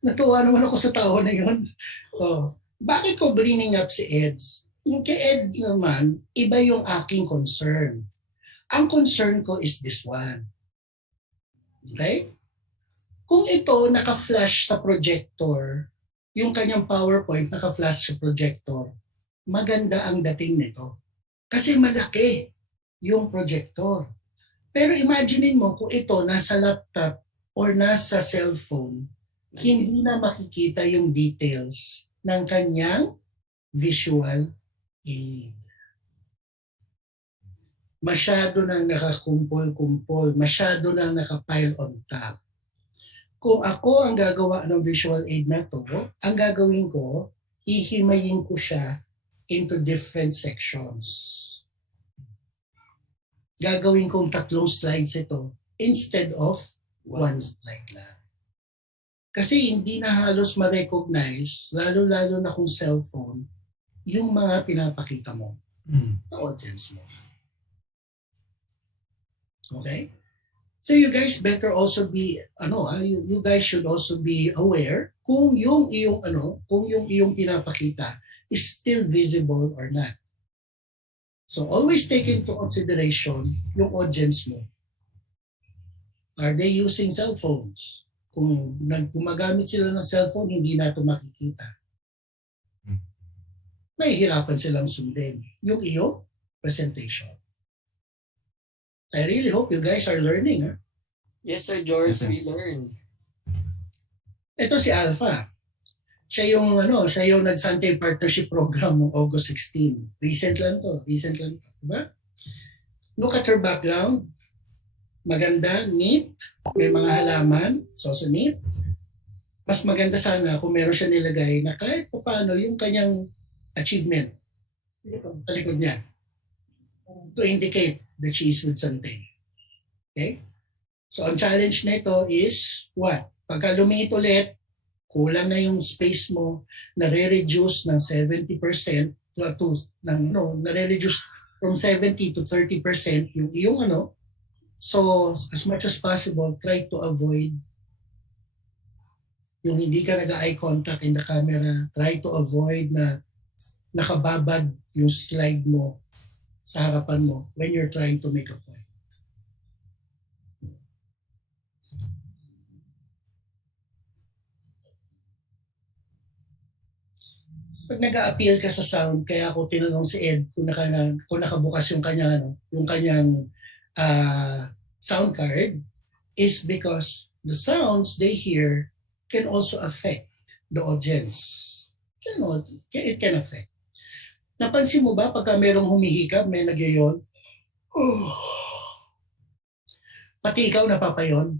Natuwa naman ako sa tawa na yun. Oh. Bakit ko bringing up si Eds? Yung kay Eds naman, iba yung aking concern. Ang concern ko is this one. Okay? Kung ito naka-flash sa projector, yung kanyang PowerPoint naka-flash sa projector, maganda ang dating nito. Kasi malaki yung projector. Pero imaginein mo kung ito nasa laptop or nasa cellphone, hindi na makikita yung details ng kanyang visual aid. Masyado nang nakakumpol-kumpol, masyado nang nakapile on top. Kung ako ang gagawa ng visual aid na to, ang gagawin ko, hihimayin ko siya into different sections. Gagawin kong 3 slides ito instead of 1 slide lang. Kasi hindi na halos ma-recognize, lalo-lalo na kung cellphone, yung mga pinapakita mo sa audience mo. Okay? So you guys better also be, you guys should also be aware kung yung iyong pinapakita is still visible or not. So always take into consideration yung audience mo. Are they using cell phones? Kung gumagamit sila ng cellphone, hindi na ito makikita. Mahihirapan silang sundin yung iyong presentation. I really hope you guys are learning. Huh? Yes, Sir George, Yes, sir. we learned. Ito si Alpha. Siya yung nag-Sunday Partnership Program noong August 16. Recent lang to. Diba? Look at her background. Maganda, neat. May mga halaman. So neat. Mas maganda sana kung meron siya nilagay na kahit paano yung kanyang achievement sa likod niya to indicate that she is with something. Okay? So ang challenge nito is what? Pagka lumiit ulit, kulang na yung space mo, nare-reduce ng 70% nare-reduce from 70 to 30% yung iyong So, as much as possible, try to avoid yung hindi ka nag-eye contact in the camera. Try to avoid na nakababad yung slide mo sa harapan mo when you're trying to make a point. Pag nag-a-appeal ka sa sound, kaya ako tinanong si Ed kung nakabukas yung kanyang sound card, is because the sounds they hear can also affect the audience. It can affect. Napansin mo ba pagka merong humihikab, may nagyayon? Pati ikaw napapayon.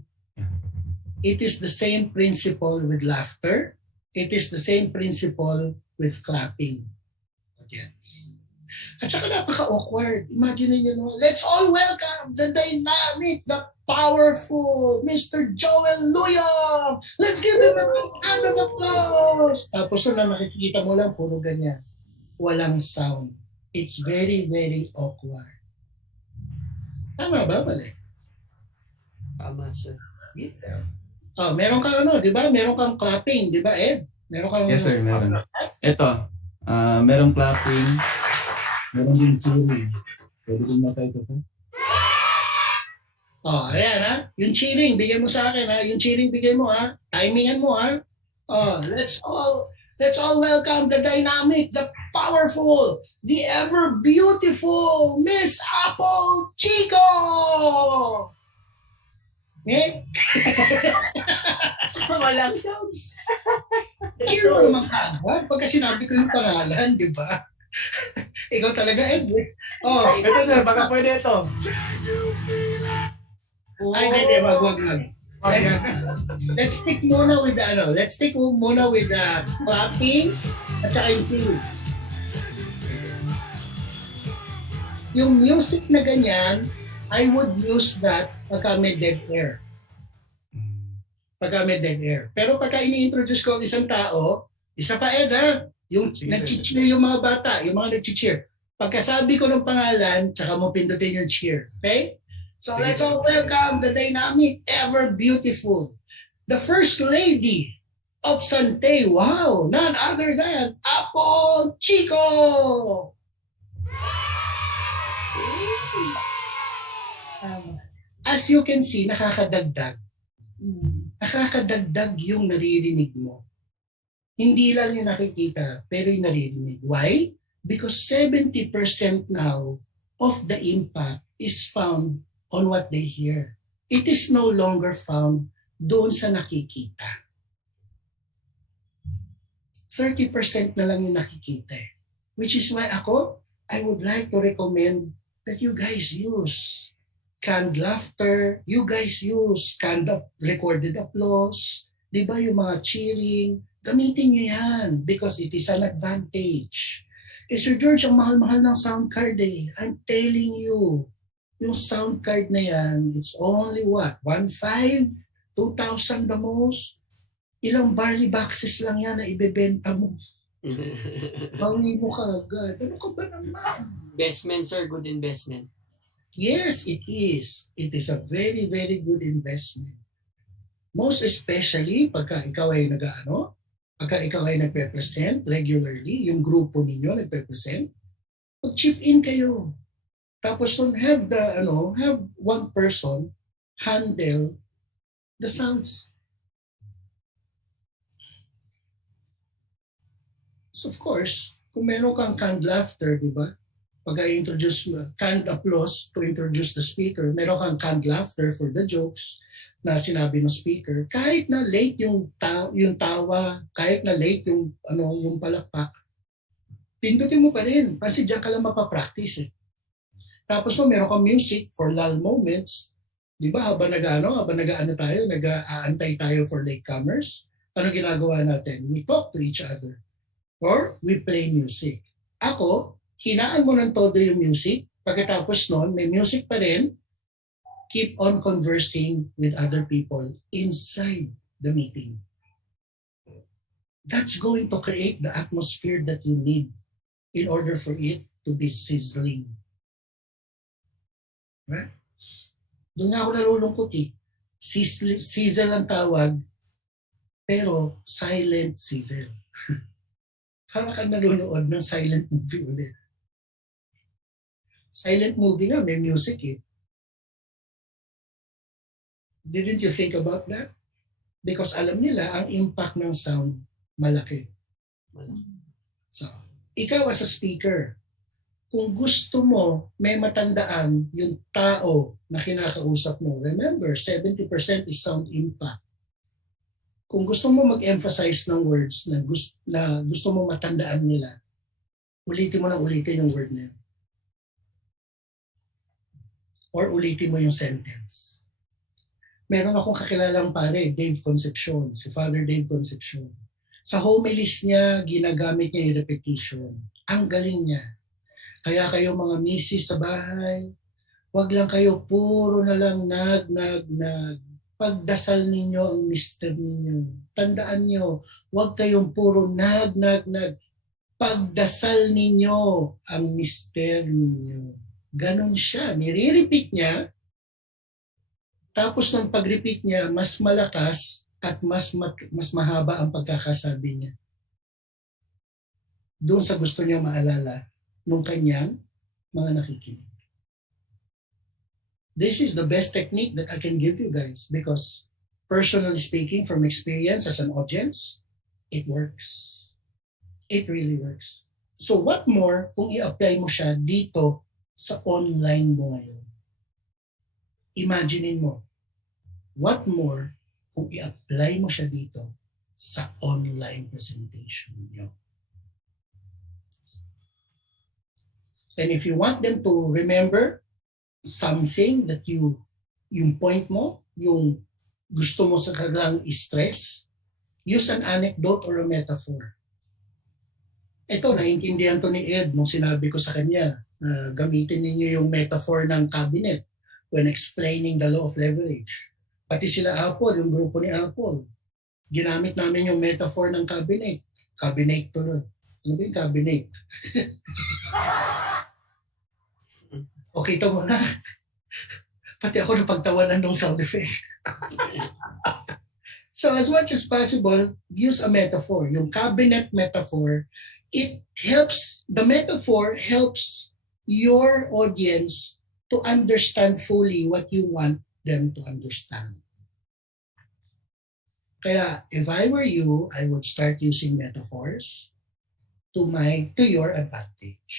It is the same principle with laughter. It is the same principle with clapping. Audience. At saka napaka-awkward. Imagine niyo, no? Let's all welcome the dynamic, the powerful Mr. Joel Luyong. Let's give him a big hand of applause. Tapos na nakikita mo lang, puro ganyan. Walang sound. It's very, very awkward. Tama ba? Mali? Tama, sir. Yes, Oh, meron kang ano, di ba? Meron kang clapping, di ba, Ed? Meron kang... Yes, sir, meron. Ito, merong clapping, meron din cheering. Pwede din na tayo ito, sir. Oh, ayan ha. Yung cheering, bigyan mo sa akin ha. Yung cheering, bigyan mo ha. Timingan mo ha. Oh, let's all welcome the dynamic, the powerful, the ever beautiful Miss Apple Chico! Eh? Walang sounds. Hero naman kagad. Pagka sinabi ko yung pangalan, di ba? Ikaw talaga, Ed. Oh, Ito, sir, baka pwede ito. ay, hindi, wag. Let's stick muna with the, let's stick muna with the clapping at saka yung feeling. Yung music na ganyan, I would use that pagka may dead air. Pagka may dead air. Pero pagka ini-introduce ko ang isang tao, isa pa Ed ha, yung nag-cheer yung mga bata, yung mga nag-cheer. Pagkasabi ko ng pangalan, tsaka mo pindutin yung cheer. Okay? So let's all welcome the dynamic, ever beautiful, the First Lady of Sante. Wow! None other than Apple Chico! As you can see, nakakadagdag. Nakakadagdag yung naririnig mo. Hindi lang yung nakikita, pero yung naririnig. Why? Because 70% now of the impact is found on what they hear. It is no longer found doon sa nakikita. 30% na lang yung nakikita. Which is why I would like to recommend that you guys use canned laughter, you guys use canned recorded applause, di ba yung mga cheering, gamitin nyo yan because it is an advantage. Eh Sir George, ang mahal-mahal ng sound card eh. I'm telling you, yung sound card na yan, it's only what? 1,500? 2,000 the most? Ilang barley boxes lang yan na ibebenta mo. Bawi mo ka agad. Ano ka ba naman? Investment, sir. Good investment. Yes, it is. It is a very, very good investment. Most especially pagka ikaw ay pagka ikaw ay nagpe-present regularly, yung grupo ninyo nagpe-present, mag-chip in kayo. Tapos have one person handle the sounds. So of course, kung meron kang canned laughter, di ba? Pag-introduce canned applause to introduce the speaker, meron kang canned laughter for the jokes na sinabi ng speaker. Kahit na late yung tawa, kahit na late yung palakpak, pindutin mo pa rin kasi diyan ka lang mapapractice eh. Tapos meron kang music for lull moments. Di ba? Habang nag-aantay tayo for latecomers, ano ginagawa natin? We talk to each other or we play music. Ako, hinaan mo ng todo yung music. Pagkatapos nun, may music pa rin. Keep on conversing with other people inside the meeting. That's going to create the atmosphere that you need in order for it to be sizzling. Right? Doon nga ako nalulungkot eh. Sizzle ang tawag, pero silent sizzle. Para ka nanonood ng silent movie ulit. Silent movie nga, may music eh. Didn't you think about that? Because alam nila, ang impact ng sound, malaki. So, ikaw as a speaker, kung gusto mo, may matandaan yung tao na kinakausap mo. Remember, 70% is sound impact. Kung gusto mo mag-emphasize ng words na gusto mo matandaan nila, ulitin mo yung word na yun. Or ulitin mo yung sentence. Meron akong kakilalang pare, Dave Concepcion, si Father Dave Concepcion. Sa homilies niya, ginagamit niya yung repetition. Ang galing niya. Kaya kayo mga misis sa bahay, wag lang kayo puro na lang nag. Pagdasal ninyo ang mister ninyo. Tandaan nyo, wag kayong puro nag. Pagdasal ninyo ang mister ninyo. Ganon siya. Nire-repeat niya. Tapos ng pag-repeat niya, mas malakas at mas mahaba ang pagkakasabi niya. Doon sa gusto niya maalala nung kanyang mga nakikinig. This is the best technique that I can give you guys because personally speaking, from experience as an audience, it works. It really works. So what more kung i-apply mo siya dito sa online mo ngayon? Imaginein mo, what more kung i-apply mo siya dito sa online presentation niyo? And if you want them to remember something that yung point mo, yung gusto mo sa kanilang stress, use an anecdote or a metaphor. Ito, naiintindihan to ni Ed nung sinabi ko sa kanya, gamitin ninyo yung metaphor ng cabinet when explaining the law of leverage. Pati sila Apple, yung grupo ni Apple, ginamit namin yung metaphor ng cabinet. Cabinet tuloy. Ano ba yung cabinet? Okay to muna. Pati ako napagtawanan ng sound effect. So as much as possible, use a metaphor. Yung cabinet metaphor, the metaphor helps your audience to understand fully what you want them to understand. Kaya if I were you, I would start using metaphors to your advantage.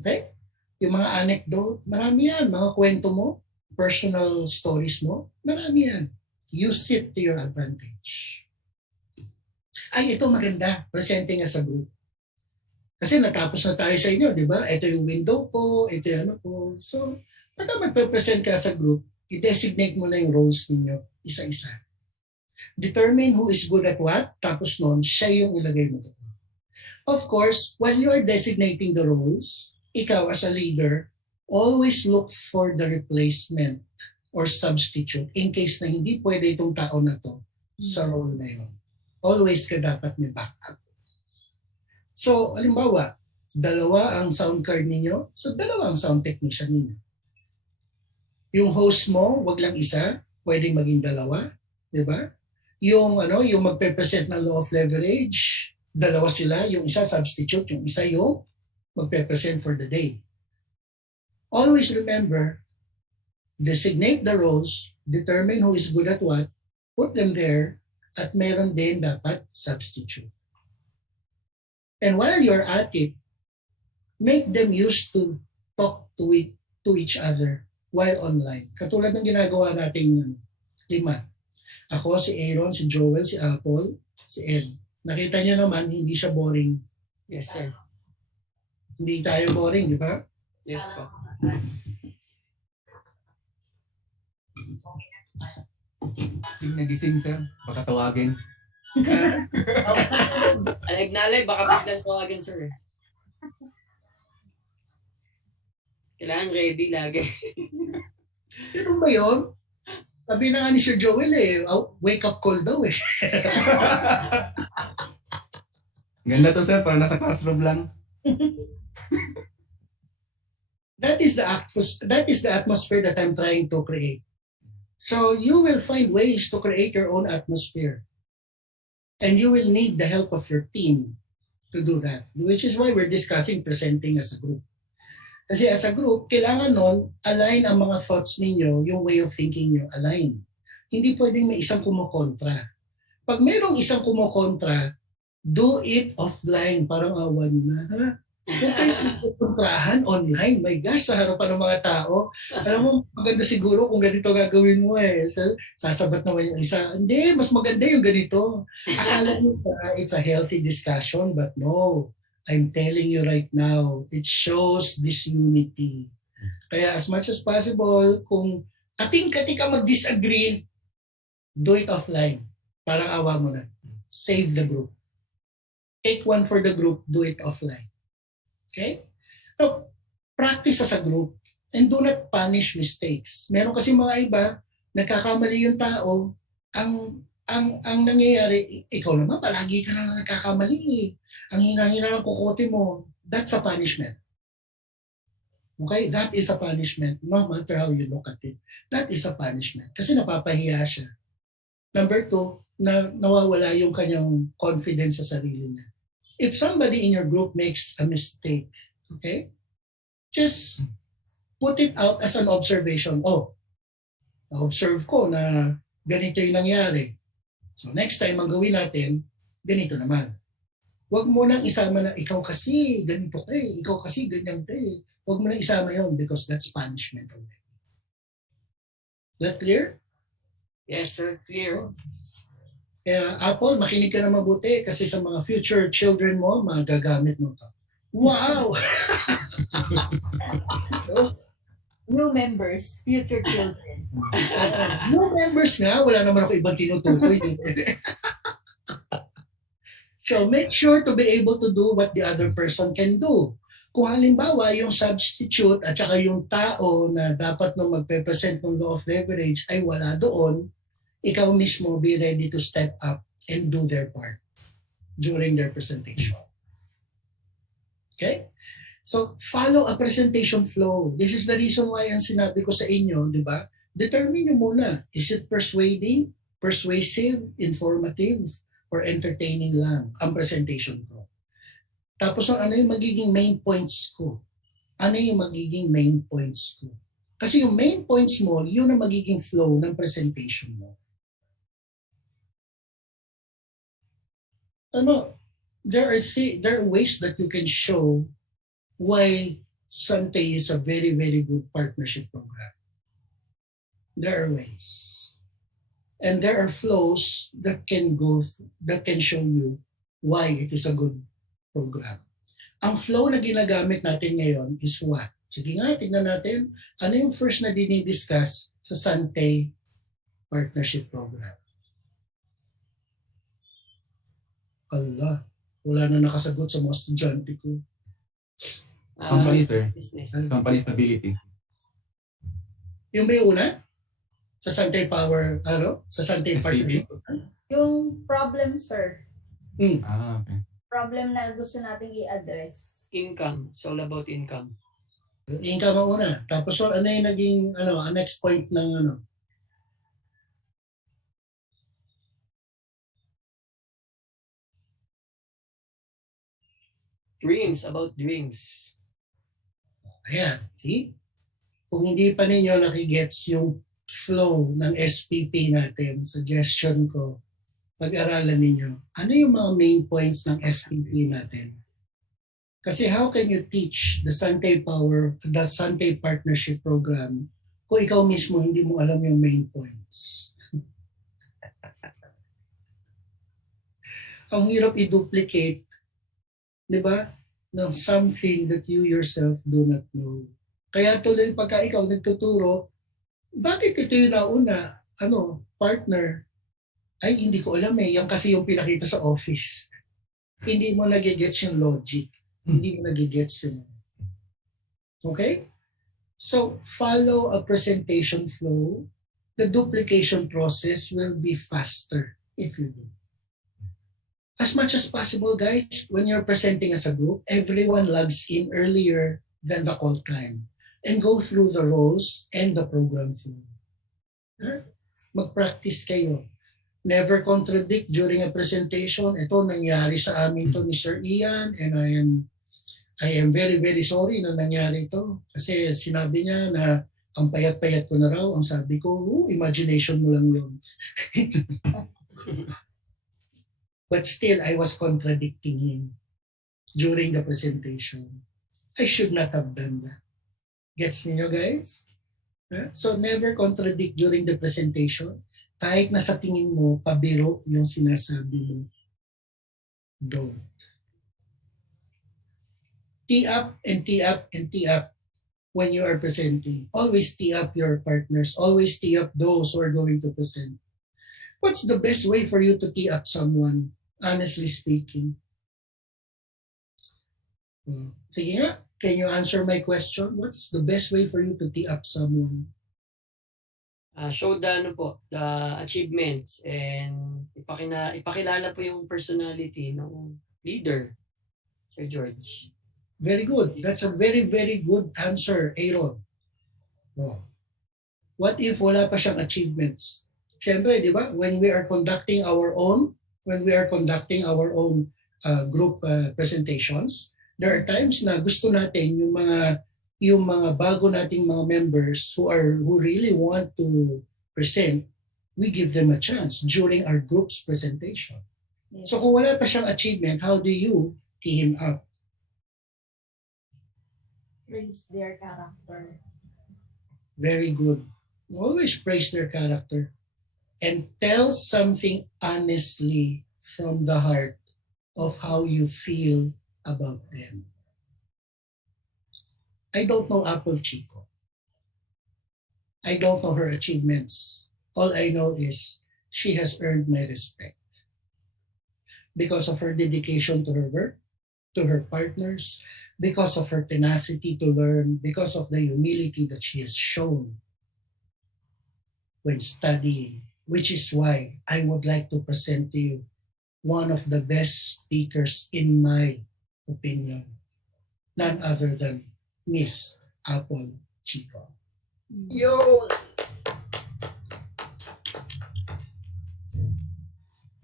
Okay? Yung mga anecdote, marami yan. Mga kwento mo, personal stories mo, marami yan. Use it to your advantage. Ay, ito maganda. Presenting as a group. Kasi natapos na tayo sa inyo, di ba? Ito yung window ko, ito yung ano ko. So, pagka magpe-present ka sa group, i-designate mo na yung roles ninyo isa-isa. Determine who is good at what, tapos noon, siya yung ilagay mo doon. Of course, while you are designating the roles, ikaw as a leader, always look for the replacement or substitute in case na hindi pwede itong tao na to sa role na yun. Always ka dapat may backup. So, halimbawa, dalawa ang sound card ninyo, so dalawa ang sound technician ninyo. Yung host mo, wag lang isa, pwedeng maging dalawa, di ba? Yung magpe-present ng law of leverage, dalawa sila, yung isa substitute, yung isa yung magpe-present for the day. Always remember, designate the roles, determine who is good at what, put them there, at meron din dapat substitute. And while you're at it, make them used to talk to each other while online. Katulad ng ginagawa nating 5. Ako, si Aaron, si Joel, si Apple, si Ed. Nakita niyo naman, hindi siya boring. Yes, sir. Hindi tayo boring, di ba? Yes, po. Yung nagising, sir, baka tawagin. Alag na alag, baka biglang tawagin, sir. Kailangan ready lagi. Pero ba yun? Sabi na nga ni Sir Joel wake up call daw eh. Ganda to, sir, para nasa classroom lang. That is the atmosphere that I'm trying to create. So you will find ways to create your own atmosphere. And you will need the help of your team to do that. Which is why we're discussing presenting as a group. Kasi as a group, kailangan nun, align ang mga thoughts ninyo, yung way of thinking nyo, align. Hindi pwedeng may isang kumukontra. Pag mayroong isang kumukontra, do it offline. Parang awan na, ha? Huwag kayo kontrahan online. My gosh, sa harapan ng mga tao. Alam mo, maganda siguro kung ganito gagawin mo eh. Sasabat naman yung isa. Hindi, mas maganda yung ganito. Akala mo it's a healthy discussion, but no. I'm telling you right now, it shows disunity. Kaya as much as possible, kung Ating katika mag-disagree, do it offline. Parang awa mo na. Save the group. Take one for the group, do it offline. Okay? So, practice as a group and do not punish mistakes. Meron kasi mga iba, nagkakamali yung tao, ang nangyayari, ikaw naman, palagi ka na nagkakamali. Ang hina-hina ng kukote mo, that's a punishment. Okay? That is a punishment. No matter how you look at it. That is a punishment. Kasi napapahiya siya. Number 2, nawawala yung kanyang confidence sa sarili niya. If somebody in your group makes a mistake, okay? Just put it out as an observation. Oh, na-observe ko na ganito yung nangyari. So next time, ang gawin natin, ganito naman. Huwag mo nang isama na, ikaw kasi ganito ka eh, ikaw kasi ganyan ka eh. Huwag mo nang isama yun because that's punishment already. Is that clear? Yes, sir. Clear. Kaya Apple, makinig ka na mabuti kasi sa mga future children mo, magagamit mo to. Wow! New members, future children. New members nga, wala naman ako ibang tinutukoy. So make sure to be able to do what the other person can do. Kung halimbawa, yung substitute at saka yung tao na dapat nung magpe-present ng law of leverage ay wala doon, ikaw mismo be ready to step up and do their part during their presentation. Okay? So, follow a presentation flow. This is the reason why ang sinabi ko sa inyo, di ba? Determine nyo muna, is it persuading, persuasive, informative, or entertaining lang ang presentation ko? Tapos ano yung magiging main points ko? Ano yung magiging main points ko? Kasi yung main points mo, yun ang magiging flow ng presentation mo. There are ways that you can show why Sante is a very, very good partnership program. There are ways. And there are flows that can show you why it is a good program. Ang flow na ginagamit natin ngayon is what? Sige nga, tignan natin. Ano yung first na dinidiscuss sa Sante Partnership Program? Allah, wala na nakasagot sa mga estudyante ko. Company, sir. Business. Company stability. Yung may una? Sa Sante Power, Sa Sante SPP? Partnership Program? Yung problem, sir. Okay. Problem na gusto nating i-address. Income. It's all about income. Income ang una. Tapos ano yung naging, ang next point ng Dreams. About dreams. Ayan, see? Kung hindi pa ninyo nakigets yung flow ng SPP natin, suggestion ko, pag-aralan ninyo, ano yung mga main points ng SPP natin? Kasi how can you teach the Sante Partnership Program kung ikaw mismo hindi mo alam yung main points? Ang hirap i-duplicate, di ba? Ng something that you yourself do not know. Kaya tuloy pagka ikaw nagtuturo, bakit ito yung nauna, partner? Ay, hindi ko alam eh. Yan kasi yung pinakita sa office. Hindi mo nagigets yung logic. Hindi mo nagigets yung... Okay? So, follow a presentation flow. The duplication process will be faster if you do. As much as possible, guys, when you're presenting as a group, everyone logs in earlier than the call time and go through the roles and the program flow. Mag-practice kayo. Never contradict during a presentation. Ito, nangyari sa amin to ni Sir Ian and I am very, very sorry na nangyari to. Kasi sinabi niya na ang payat-payat ko na raw. Ang sabi ko, imagination mo lang yun. But still, I was contradicting him during the presentation. I should not have done that. Gets niyo, guys? So, never contradict during the presentation. Kahit na sa tingin mo, pabiro yung sinasabi mo. Don't. Tee up and tee up and tee up. when you are presenting. Always tee up your partners. Always tee up those who are going to present. What's the best way for you to tee up someone, honestly speaking? Sige nga, can you answer my question? What's the best way for you to tee up someone? Show the the achievements and ipakilala po yung personality ng leader, Sir George. Very good. That's a very, very good answer, Aaron. Oh. What if wala pa siyang achievements? Siyempre, di ba, when we are conducting our own group presentations, there are times na gusto natin yung mga bago nating mga members who really want to present, we give them a chance during our group's presentation. Yes. So kung wala pa siyang achievement, how do you tee him up? Praise their character. Very good. Always praise their character and tell something honestly from the heart of how you feel about them. I don't know Apple Chico. I don't know her achievements. All I know is she has earned my respect because of her dedication to her work, to her partners, because of her tenacity to learn, because of the humility that she has shown when studying, which is why I would like to present to you one of the best speakers in my opinion, none other than Miss Apple Chico. Yo!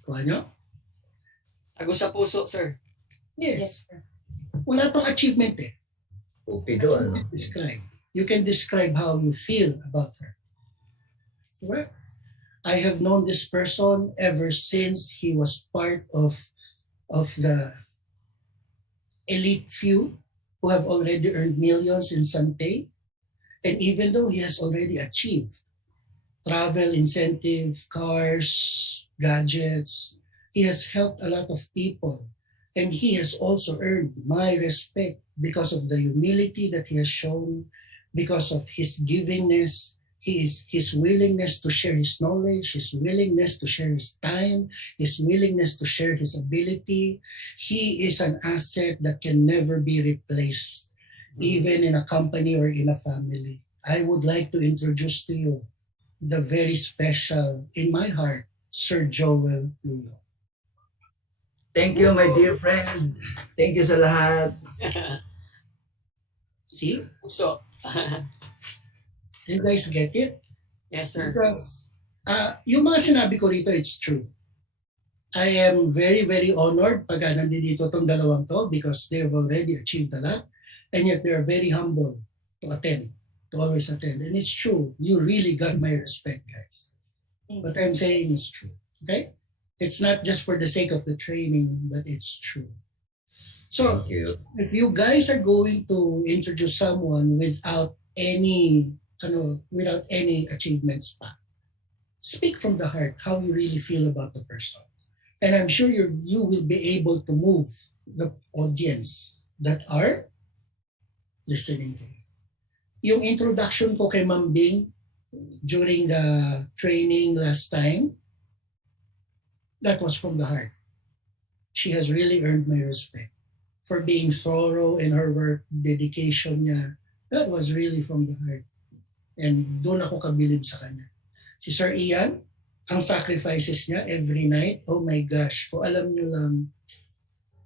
Kuha nyo? Agos sa puso, sir. Yes. sir. Wala pang achievement eh. Upido, ano? Describe. You can describe how you feel about her. Well, I have known this person ever since he was part of the elite few who have already earned millions in Sante. And even though he has already achieved travel incentive, cars, gadgets, he has helped a lot of people. And he has also earned my respect because of the humility that he has shown, because of his givingness, his willingness to share his knowledge, his willingness to share his time, his willingness to share his ability. He is an asset that can never be replaced, even in a company or in a family. I would like to introduce to you the very special, in my heart, Sir Joel Luyo. Thank you, my dear friend. Thank you sa lahat. See? So, You guys get it? yes, sir. Because yung mga sinabi ko rito, it's true. I am very, very honored pag nandito itong dalawang to because they have already achieved a lot and yet they are very humble to attend, to always attend. And it's true. You really got my respect, guys. What I'm saying is true. Okay? It's not just for the sake of the training, but it's true. So, Thank you. if you guys are going to introduce someone without any achievements pa, speak from the heart how you really feel about the person. And I'm sure you will be able to move the audience that are listening to you. Yung introduction ko kay Ma'am Bing during the training last time, that was from the heart. She has really earned my respect for being thorough in her work, dedication niya. That was really from the heart. And doon ako kabilib sa kanya. Si Sir Ian, ang sacrifices niya every night, oh my gosh, kung alam niyo lang,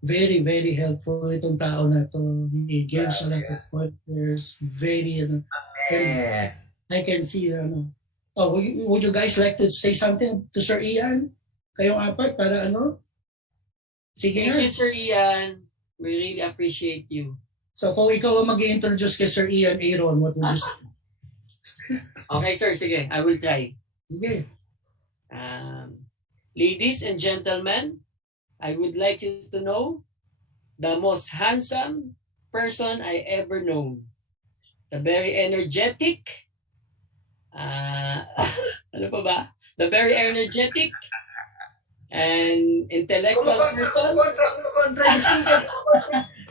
very, very helpful itong tao na to. He gives a lot of pointers, very, and I can see, oh, would you guys like to say something to Sir Ian? Kayong apat, para Sige Thank nga. you, Sir Ian. We really appreciate you. So kung ikaw ang mag-i-introduce kay Sir Ian, Aaron, what would you say? Okay, sir. Sige, I will try. Sige. Ladies and gentlemen, I would like you to know the most handsome person I ever known. The very energetic, ano pa ba? The very energetic and intellectual person.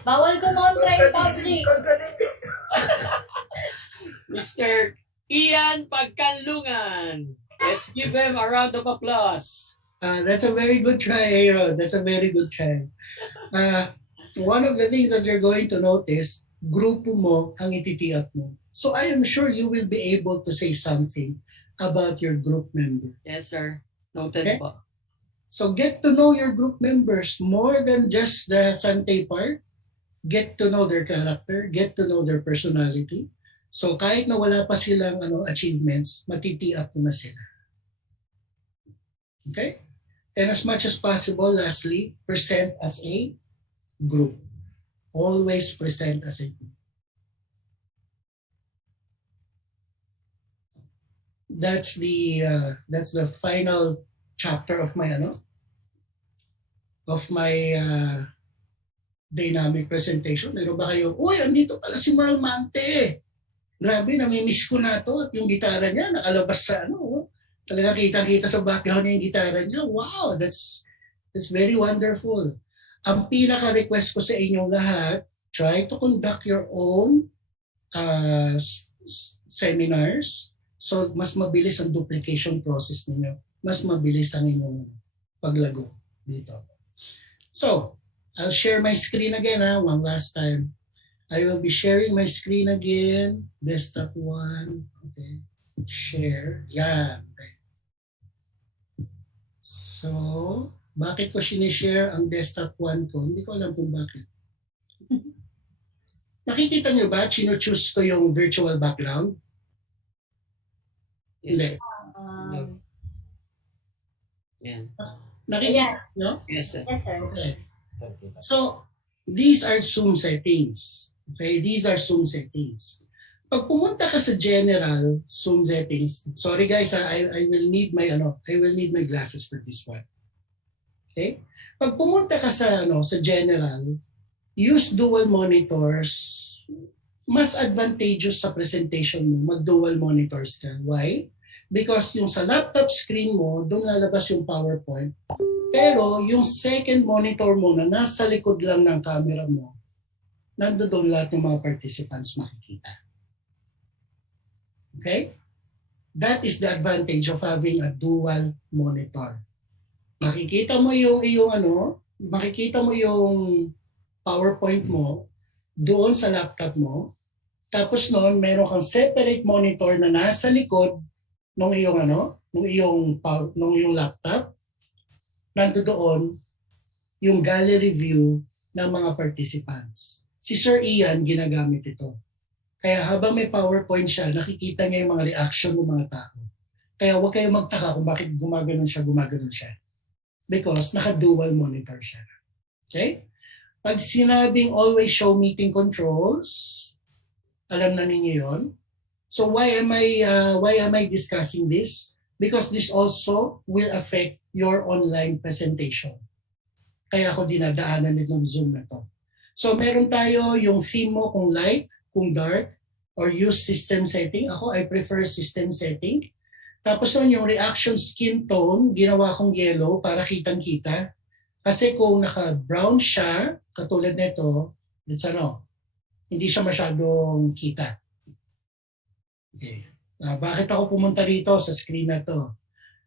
Bawal kumontra yung public. Mr. Ian Pagkanlungan. Let's give him a round of applause. That's a very good try, Aaron. That's a very good try. One of the things that you're going to notice, grupo mo ang ititiyak mo. So I am sure you will be able to say something about your group member. Yes, sir. Noted Okay. po. So get to know your group members more than just the Sante part. Get to know their character, get to know their personality. So kahit na wala pa silang achievements, matitiyak mo na sila. Okay? And as much as possible, lastly, present as a group. Always present as a group. That's the final chapter of my dynamic presentation. Meron ba kayo, uy, andito pala si Merl Mante. Grabe, namimiss ko na to. At yung gitara niya, nakalabas sa talaga kitang-kita sa background niya yung gitara niya. Wow, that's very wonderful. Ang pinaka-request ko sa inyong lahat, try to conduct your own seminars. So, mas mabilis ang duplication process ninyo. Mas mabilis ang inyong paglago dito. So, I'll share my screen again one last time. I will be sharing my screen again. Desktop 1. Okay. Share. Yan. Okay. So, bakit ko sinishare ang desktop 1 ko? Hindi ko alam kung bakit. Nakikita nyo ba? Chino-choose ko yung virtual background? Yes, Hindi. sir. Yan. Nakikita nyo? Yes, sir. Yes, sir. Okay. So, these are Zoom settings. Okay, these are Zoom settings. Pag pumunta ka sa general Zoom settings, sorry guys, I will need my glasses for this one. Okay? Pag pumunta ka sa general, use dual monitors. Mas advantageous sa presentation mo, mag-dual monitors ka. Why? Because yung sa laptop screen mo, doon lalabas yung PowerPoint. Pero yung second monitor mo na nasa likod lang ng camera mo, nandoon lahat ng mga participants makikita. Okay? That is the advantage of having a dual monitor. Makikita mo yung makikita mo yung PowerPoint mo doon sa laptop mo. Tapos noon, meron kang separate monitor na nasa likod ng iyong laptop. Nandoon yung gallery view ng mga participants. Si Sir Ian ginagamit ito. Kaya habang may PowerPoint siya, nakikita niya yung mga reaction ng mga tao. Kaya huwag kayong magtaka kung bakit gumaganon siya. Because naka-dual monitor siya. Okay? Pag sinabing always show meeting controls, alam na ninyo yon. So why am I discussing this? Because this also will affect your online presentation. Kaya ako dinadaanan nitong Zoom na to. So meron tayo yung theme mo kung light, kung dark, or use system setting. Ako, I prefer system setting. Tapos nun yung reaction skin tone, ginawa kong yellow para kitang-kita. Kasi kung naka-brown siya, katulad nito, hindi siya masyadong kita. Okay. Bakit ako pumunta dito sa screen na to?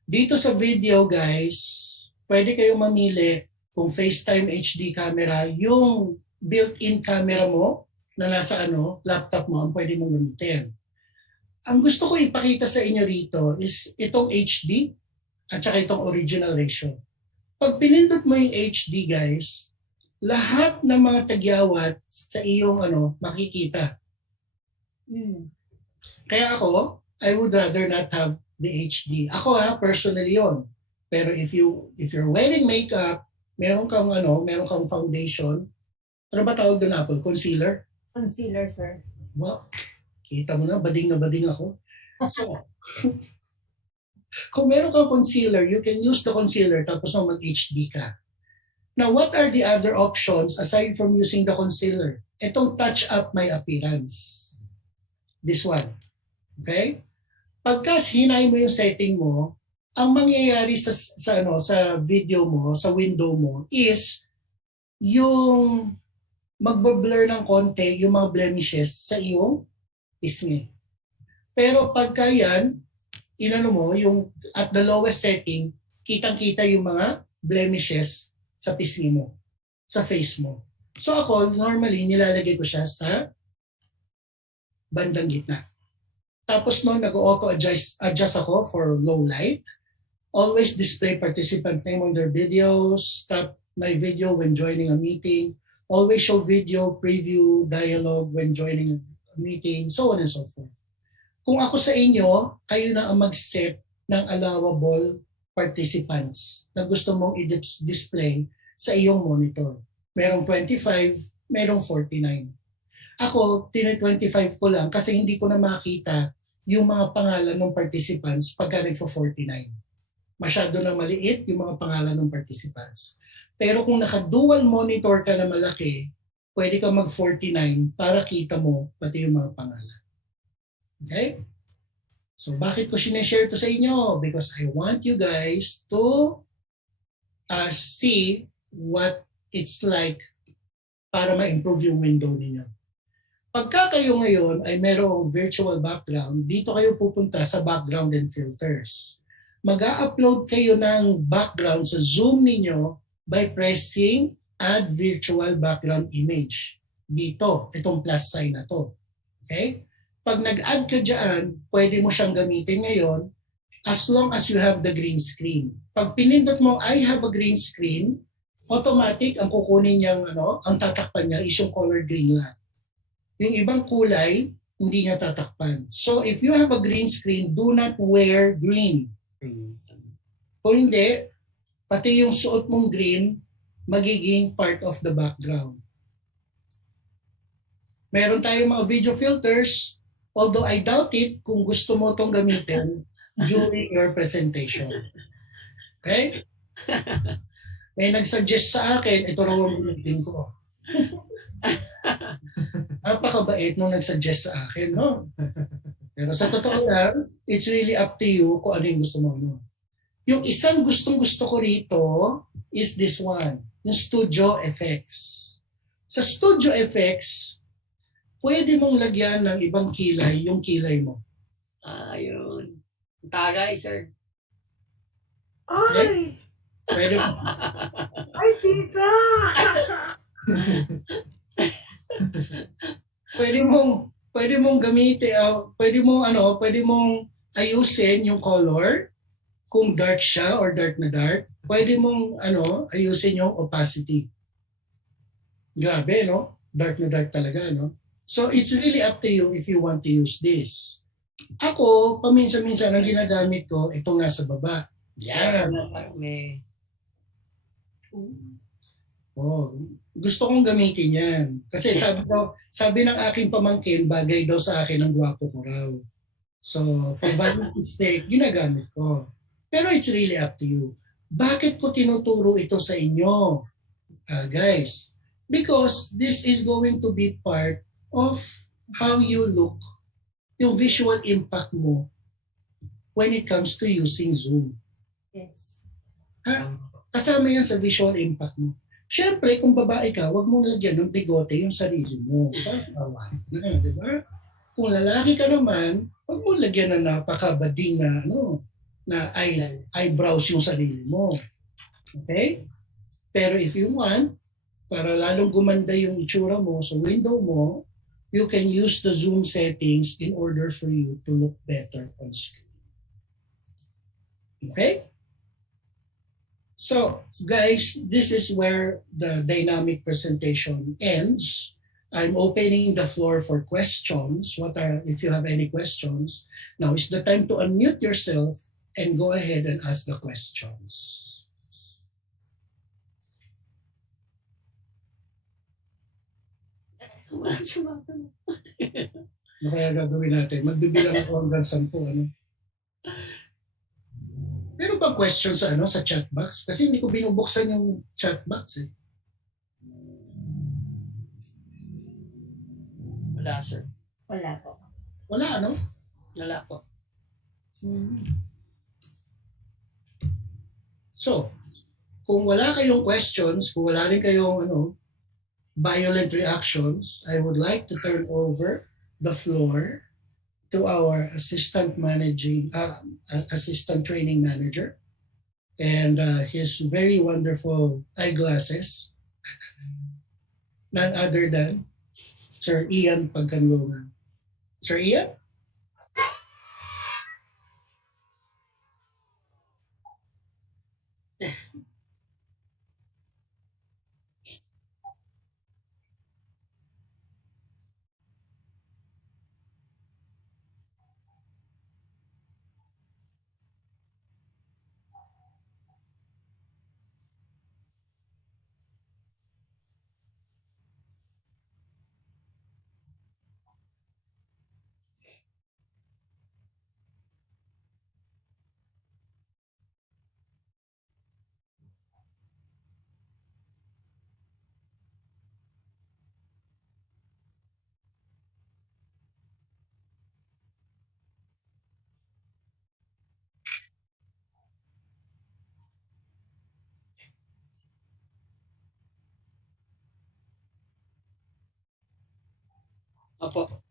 Dito sa video, guys, pwede kayong mamili kung FaceTime HD camera, yung built-in camera mo na nasa laptop mo ang pwede mong gamitin. Ang gusto ko ipakita sa inyo rito is itong HD at saka itong original ratio. Pag pinindot mo yung HD, guys, lahat ng mga tagyawat sa iyong makikita. Kaya ako, I would rather not have the HD. Ako personally yon. Pero if you're wearing makeup, meron kang foundation. Ano ba tawag doon, Apple? Concealer? Concealer, sir. Wow. Kita mo na bading ako. So, kung meron kang concealer, you can use the concealer tapos mag-HD ka. Now, what are the other options aside from using the concealer? Itong touch up my appearance. This one. Okay? Pagka hinay mo yung setting mo, ang mangyayari sa video mo, sa window mo is yung magbablur ng konti yung mga blemishes sa iyong pisngi. Pero pagka yan, inano mo, yung at the lowest setting, kitang-kita yung mga blemishes sa pisngi mo, sa face mo. So ako, normally, nilalagay ko siya sa bandang gitna. Tapos no, nag-auto-adjust ako for low light. Always display participant name on their videos, stop my video when joining a meeting, always show video, preview, dialogue when joining a meeting, so on and so forth. Kung ako sa inyo, kayo na ang mag-set ng allowable participants na gusto mong i-display sa iyong monitor. Merong 25, merong 49. Ako, tine-25 ko lang kasi hindi ko na makita yung mga pangalan ng participants pagka nagpo-49. Masyado na maliit yung mga pangalan ng participants. Pero kung naka-dual monitor ka na malaki, pwede ka mag-49 para kita mo pati yung mga pangalan. Okay? So bakit ko sineshare to sa inyo? Because I want you guys to see what it's like para ma-improve yung window ninyo. Pagka kayo ngayon ay merong virtual background, dito kayo pupunta sa background and filters. Mag-a-upload kayo ng background sa Zoom ninyo by pressing add virtual background image. Dito, itong plus sign na to. Okay? Pag nag-add ka dyan, pwede mo siyang gamitin ngayon as long as you have the green screen. Pag pinindot mo, I have a green screen, automatic ang kukunin niyang, ang tatakpan niya is yung color green lang. Yung ibang kulay, hindi niya tatakpan. So if you have a green screen, do not wear green. Kung hindi, pati yung suot mong green, magiging part of the background. Meron tayong mga video filters, although I doubt it kung gusto mo itong gamitin during your presentation. Okay? May nag-suggest sa akin, ito raw ang gamitin ko. Napakabait nung nag-suggest sa akin, no? Pero sa totoo lang, it's really up to you kung ano yung gusto mo, no? Yung isang gustong-gusto ko rito is this one, yung Studio Effects. Sa Studio Effects, pwede mong lagyan ng ibang kilay yung kilay mo. Yun. Tagay, sir. Okay? Pwede mo. Ay, tita! pwede mong gamitin, pwede mong ayusin yung color kung dark siya or dark na dark. Pwede mong ayusin yung opacity. Grabe, no? Dark na dark talaga, no? So it's really up to you if you want to use this. Ako, paminsan-minsan ang ginagamit ko, itong nasa baba. Yan. May... Oh, gusto kong gamitin yan. Kasi sabi ng aking pamangkin, bagay daw sa akin ang gwapo ko raw. So, for vanity's sake, ginagamit ko. Pero it's really up to you. Bakit ko tinuturo ito sa inyo, guys? Because this is going to be part of how you look, yung visual impact mo when it comes to using Zoom. Yes. Ha? Kasama yan sa visual impact mo. Siyempre, kung babae ka, huwag mong lagyan ng bigote yung sarili mo. Di ba? Kung lalaki ka naman, huwag mong lagyan ng napakabading na eyebrows yung sarili mo. Okay? Pero if you want, para lalong gumanda yung itsura mo sa window mo, you can use the Zoom settings in order for you to look better on screen. Okay? So, guys, this is where the dynamic presentation ends. I'm opening the floor for questions. If you have any questions, now is the time to unmute yourself and go ahead and ask the questions. Ano kaya gagawin natin? Magbibilang ako hanggang 10, ano? Meron bang question sa sa chat box? Kasi hindi ko binubuksan yung chat box eh. Wala, sir. Wala po. Wala, ano? Wala po. So, kung wala kayong questions, kung wala rin kayong violent reactions, I would like to turn over the floor to our assistant training manager, and his very wonderful eyeglasses, none other than Sir Ian Pagkanlungan. Sir Ian? Opo.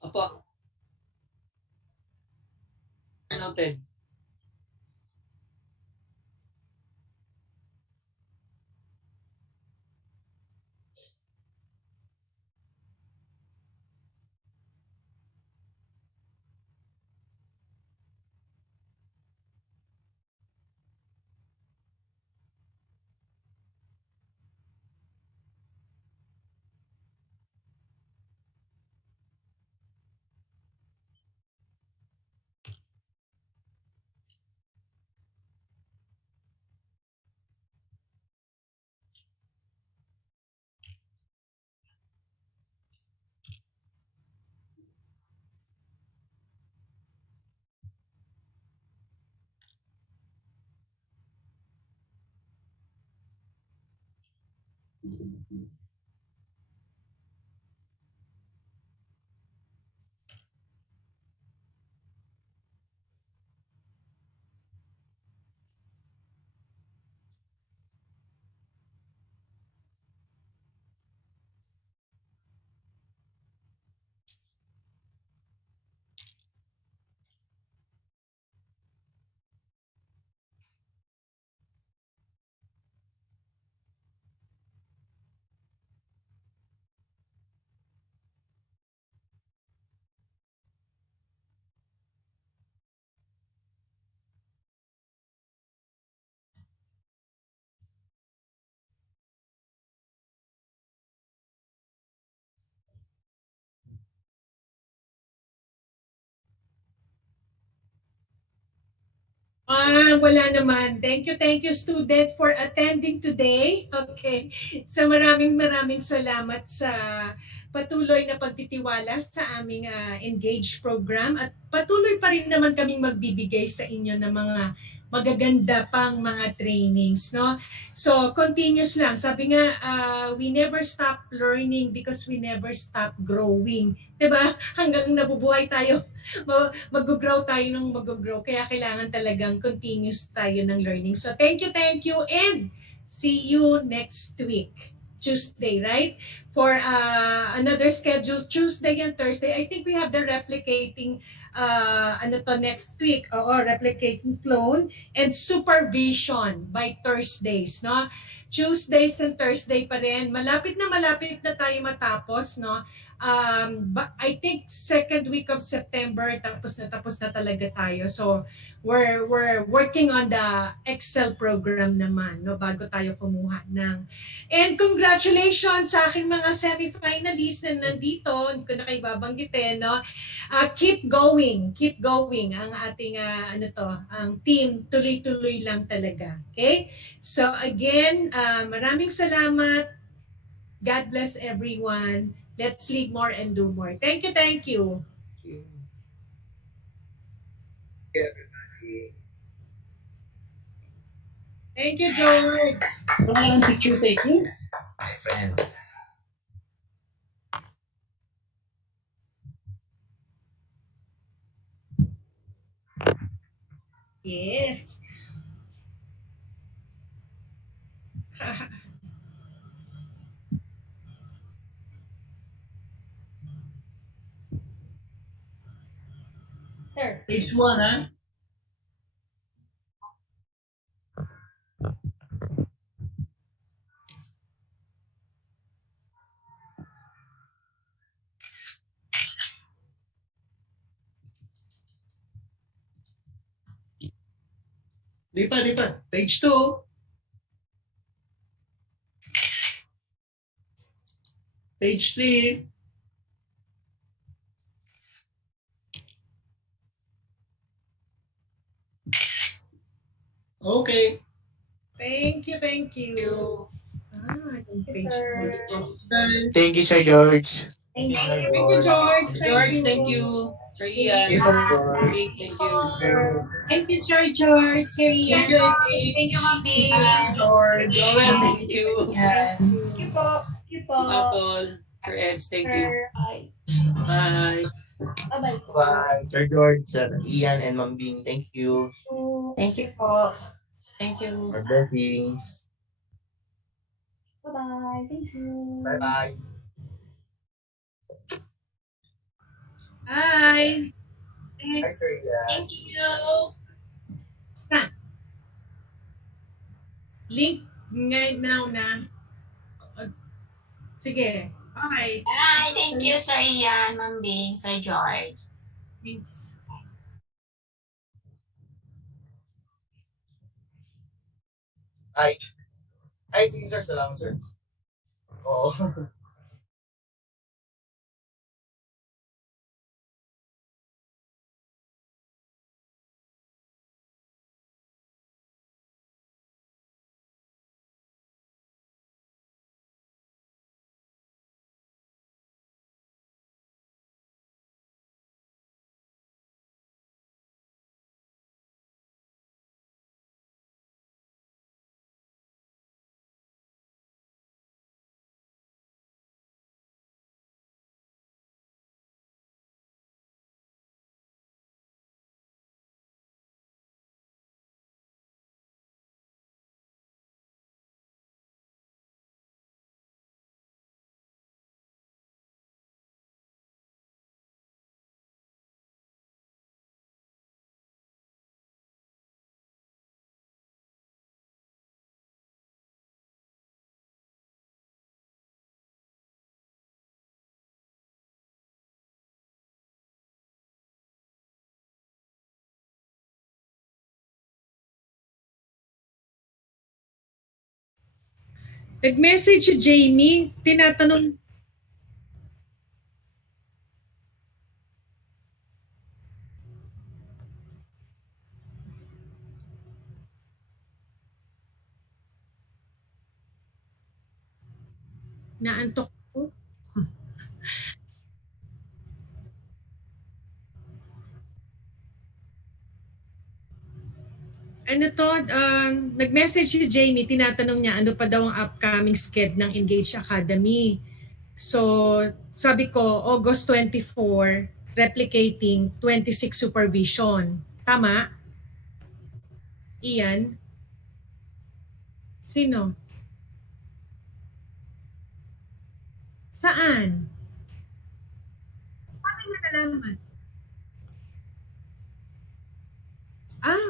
Opo. Noted. Wala naman. Thank you student for attending today. Okay. So maraming salamat sa patuloy na pagtitiwala sa aming Engage program at patuloy pa rin naman kaming magbibigay sa inyo ng mga magaganda pang mga trainings, no? So, continuous lang. Sabi nga, we never stop learning because we never stop growing. 'Di ba? Hanggang nabubuhay tayo, mag-grow tayo ng mag-grow. Kaya kailangan talagang continuous tayo ng learning. So, thank you, and see you next week. Tuesday, right? For another schedule, Tuesday and Thursday. I think we have the replicating next week, replicating clone and supervision by Thursdays, no? Tuesdays and Thursday pa rin. Malapit na tayo matapos, no? I think second week of September, tapos na talaga tayo. So, we're working on the Excel program naman, no? Bago tayo kumuha ng. And congratulations sa aking mga semi-finalists na nandito, hindi ko na kayo babanggitin, no? Keep going ang ating ang team, tuloy-tuloy lang talaga. Okay? So again, maraming salamat. God bless everyone. Let's live more and do more. Thank you, thank you. Everybody. Thank you, George. Wala lang picture taking. My friend. Yes. Sir. Page 1, ha? Di pa. Page 2. Page 3. Okay. Thank you. Yung Yes, page sir. Bye. Thank you, Sir George. Thank you, George. George, thank you. Sir Ian. Yes, of course. Thank you. Thank you, Sir George, Sir Ian. Thank you, Mami. George. Joel, thank you. Yeah. Thank you po. Thank you po. Apple. Sir Eds, thank you. Sir. Bye. Bye. Bye-bye po. Bye. Sir George, Sir Ian, and Ma'am Bing, thank you Thank you po. Thank you. for blessings. Bye-bye. Thank you. Bye-bye. Hi. Hi, Sir Ian. Thank you. Saan? Link ngayon now na. Sige. Okay. Hi, thank you, Sir Ian, Ma'am Bing, Sir George. Thanks. Hi. Hi, sige, sir. Salamat, sir. Oo. Nag-message si Jamie, tinatanong naantok ko. ano to, nag-message si Jamie, tinatanong niya ano pa daw ang upcoming sked ng Engage Academy. So, sabi ko, August 24, replicating 26 supervision. Tama? Ian? Sino? Saan? Paano niya nalaman? Ah,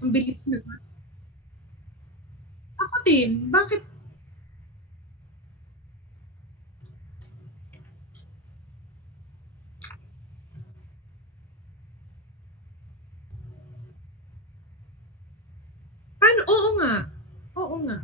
ang bilis naman. Ako din. Bakit? Paano? Oo nga. Oo nga.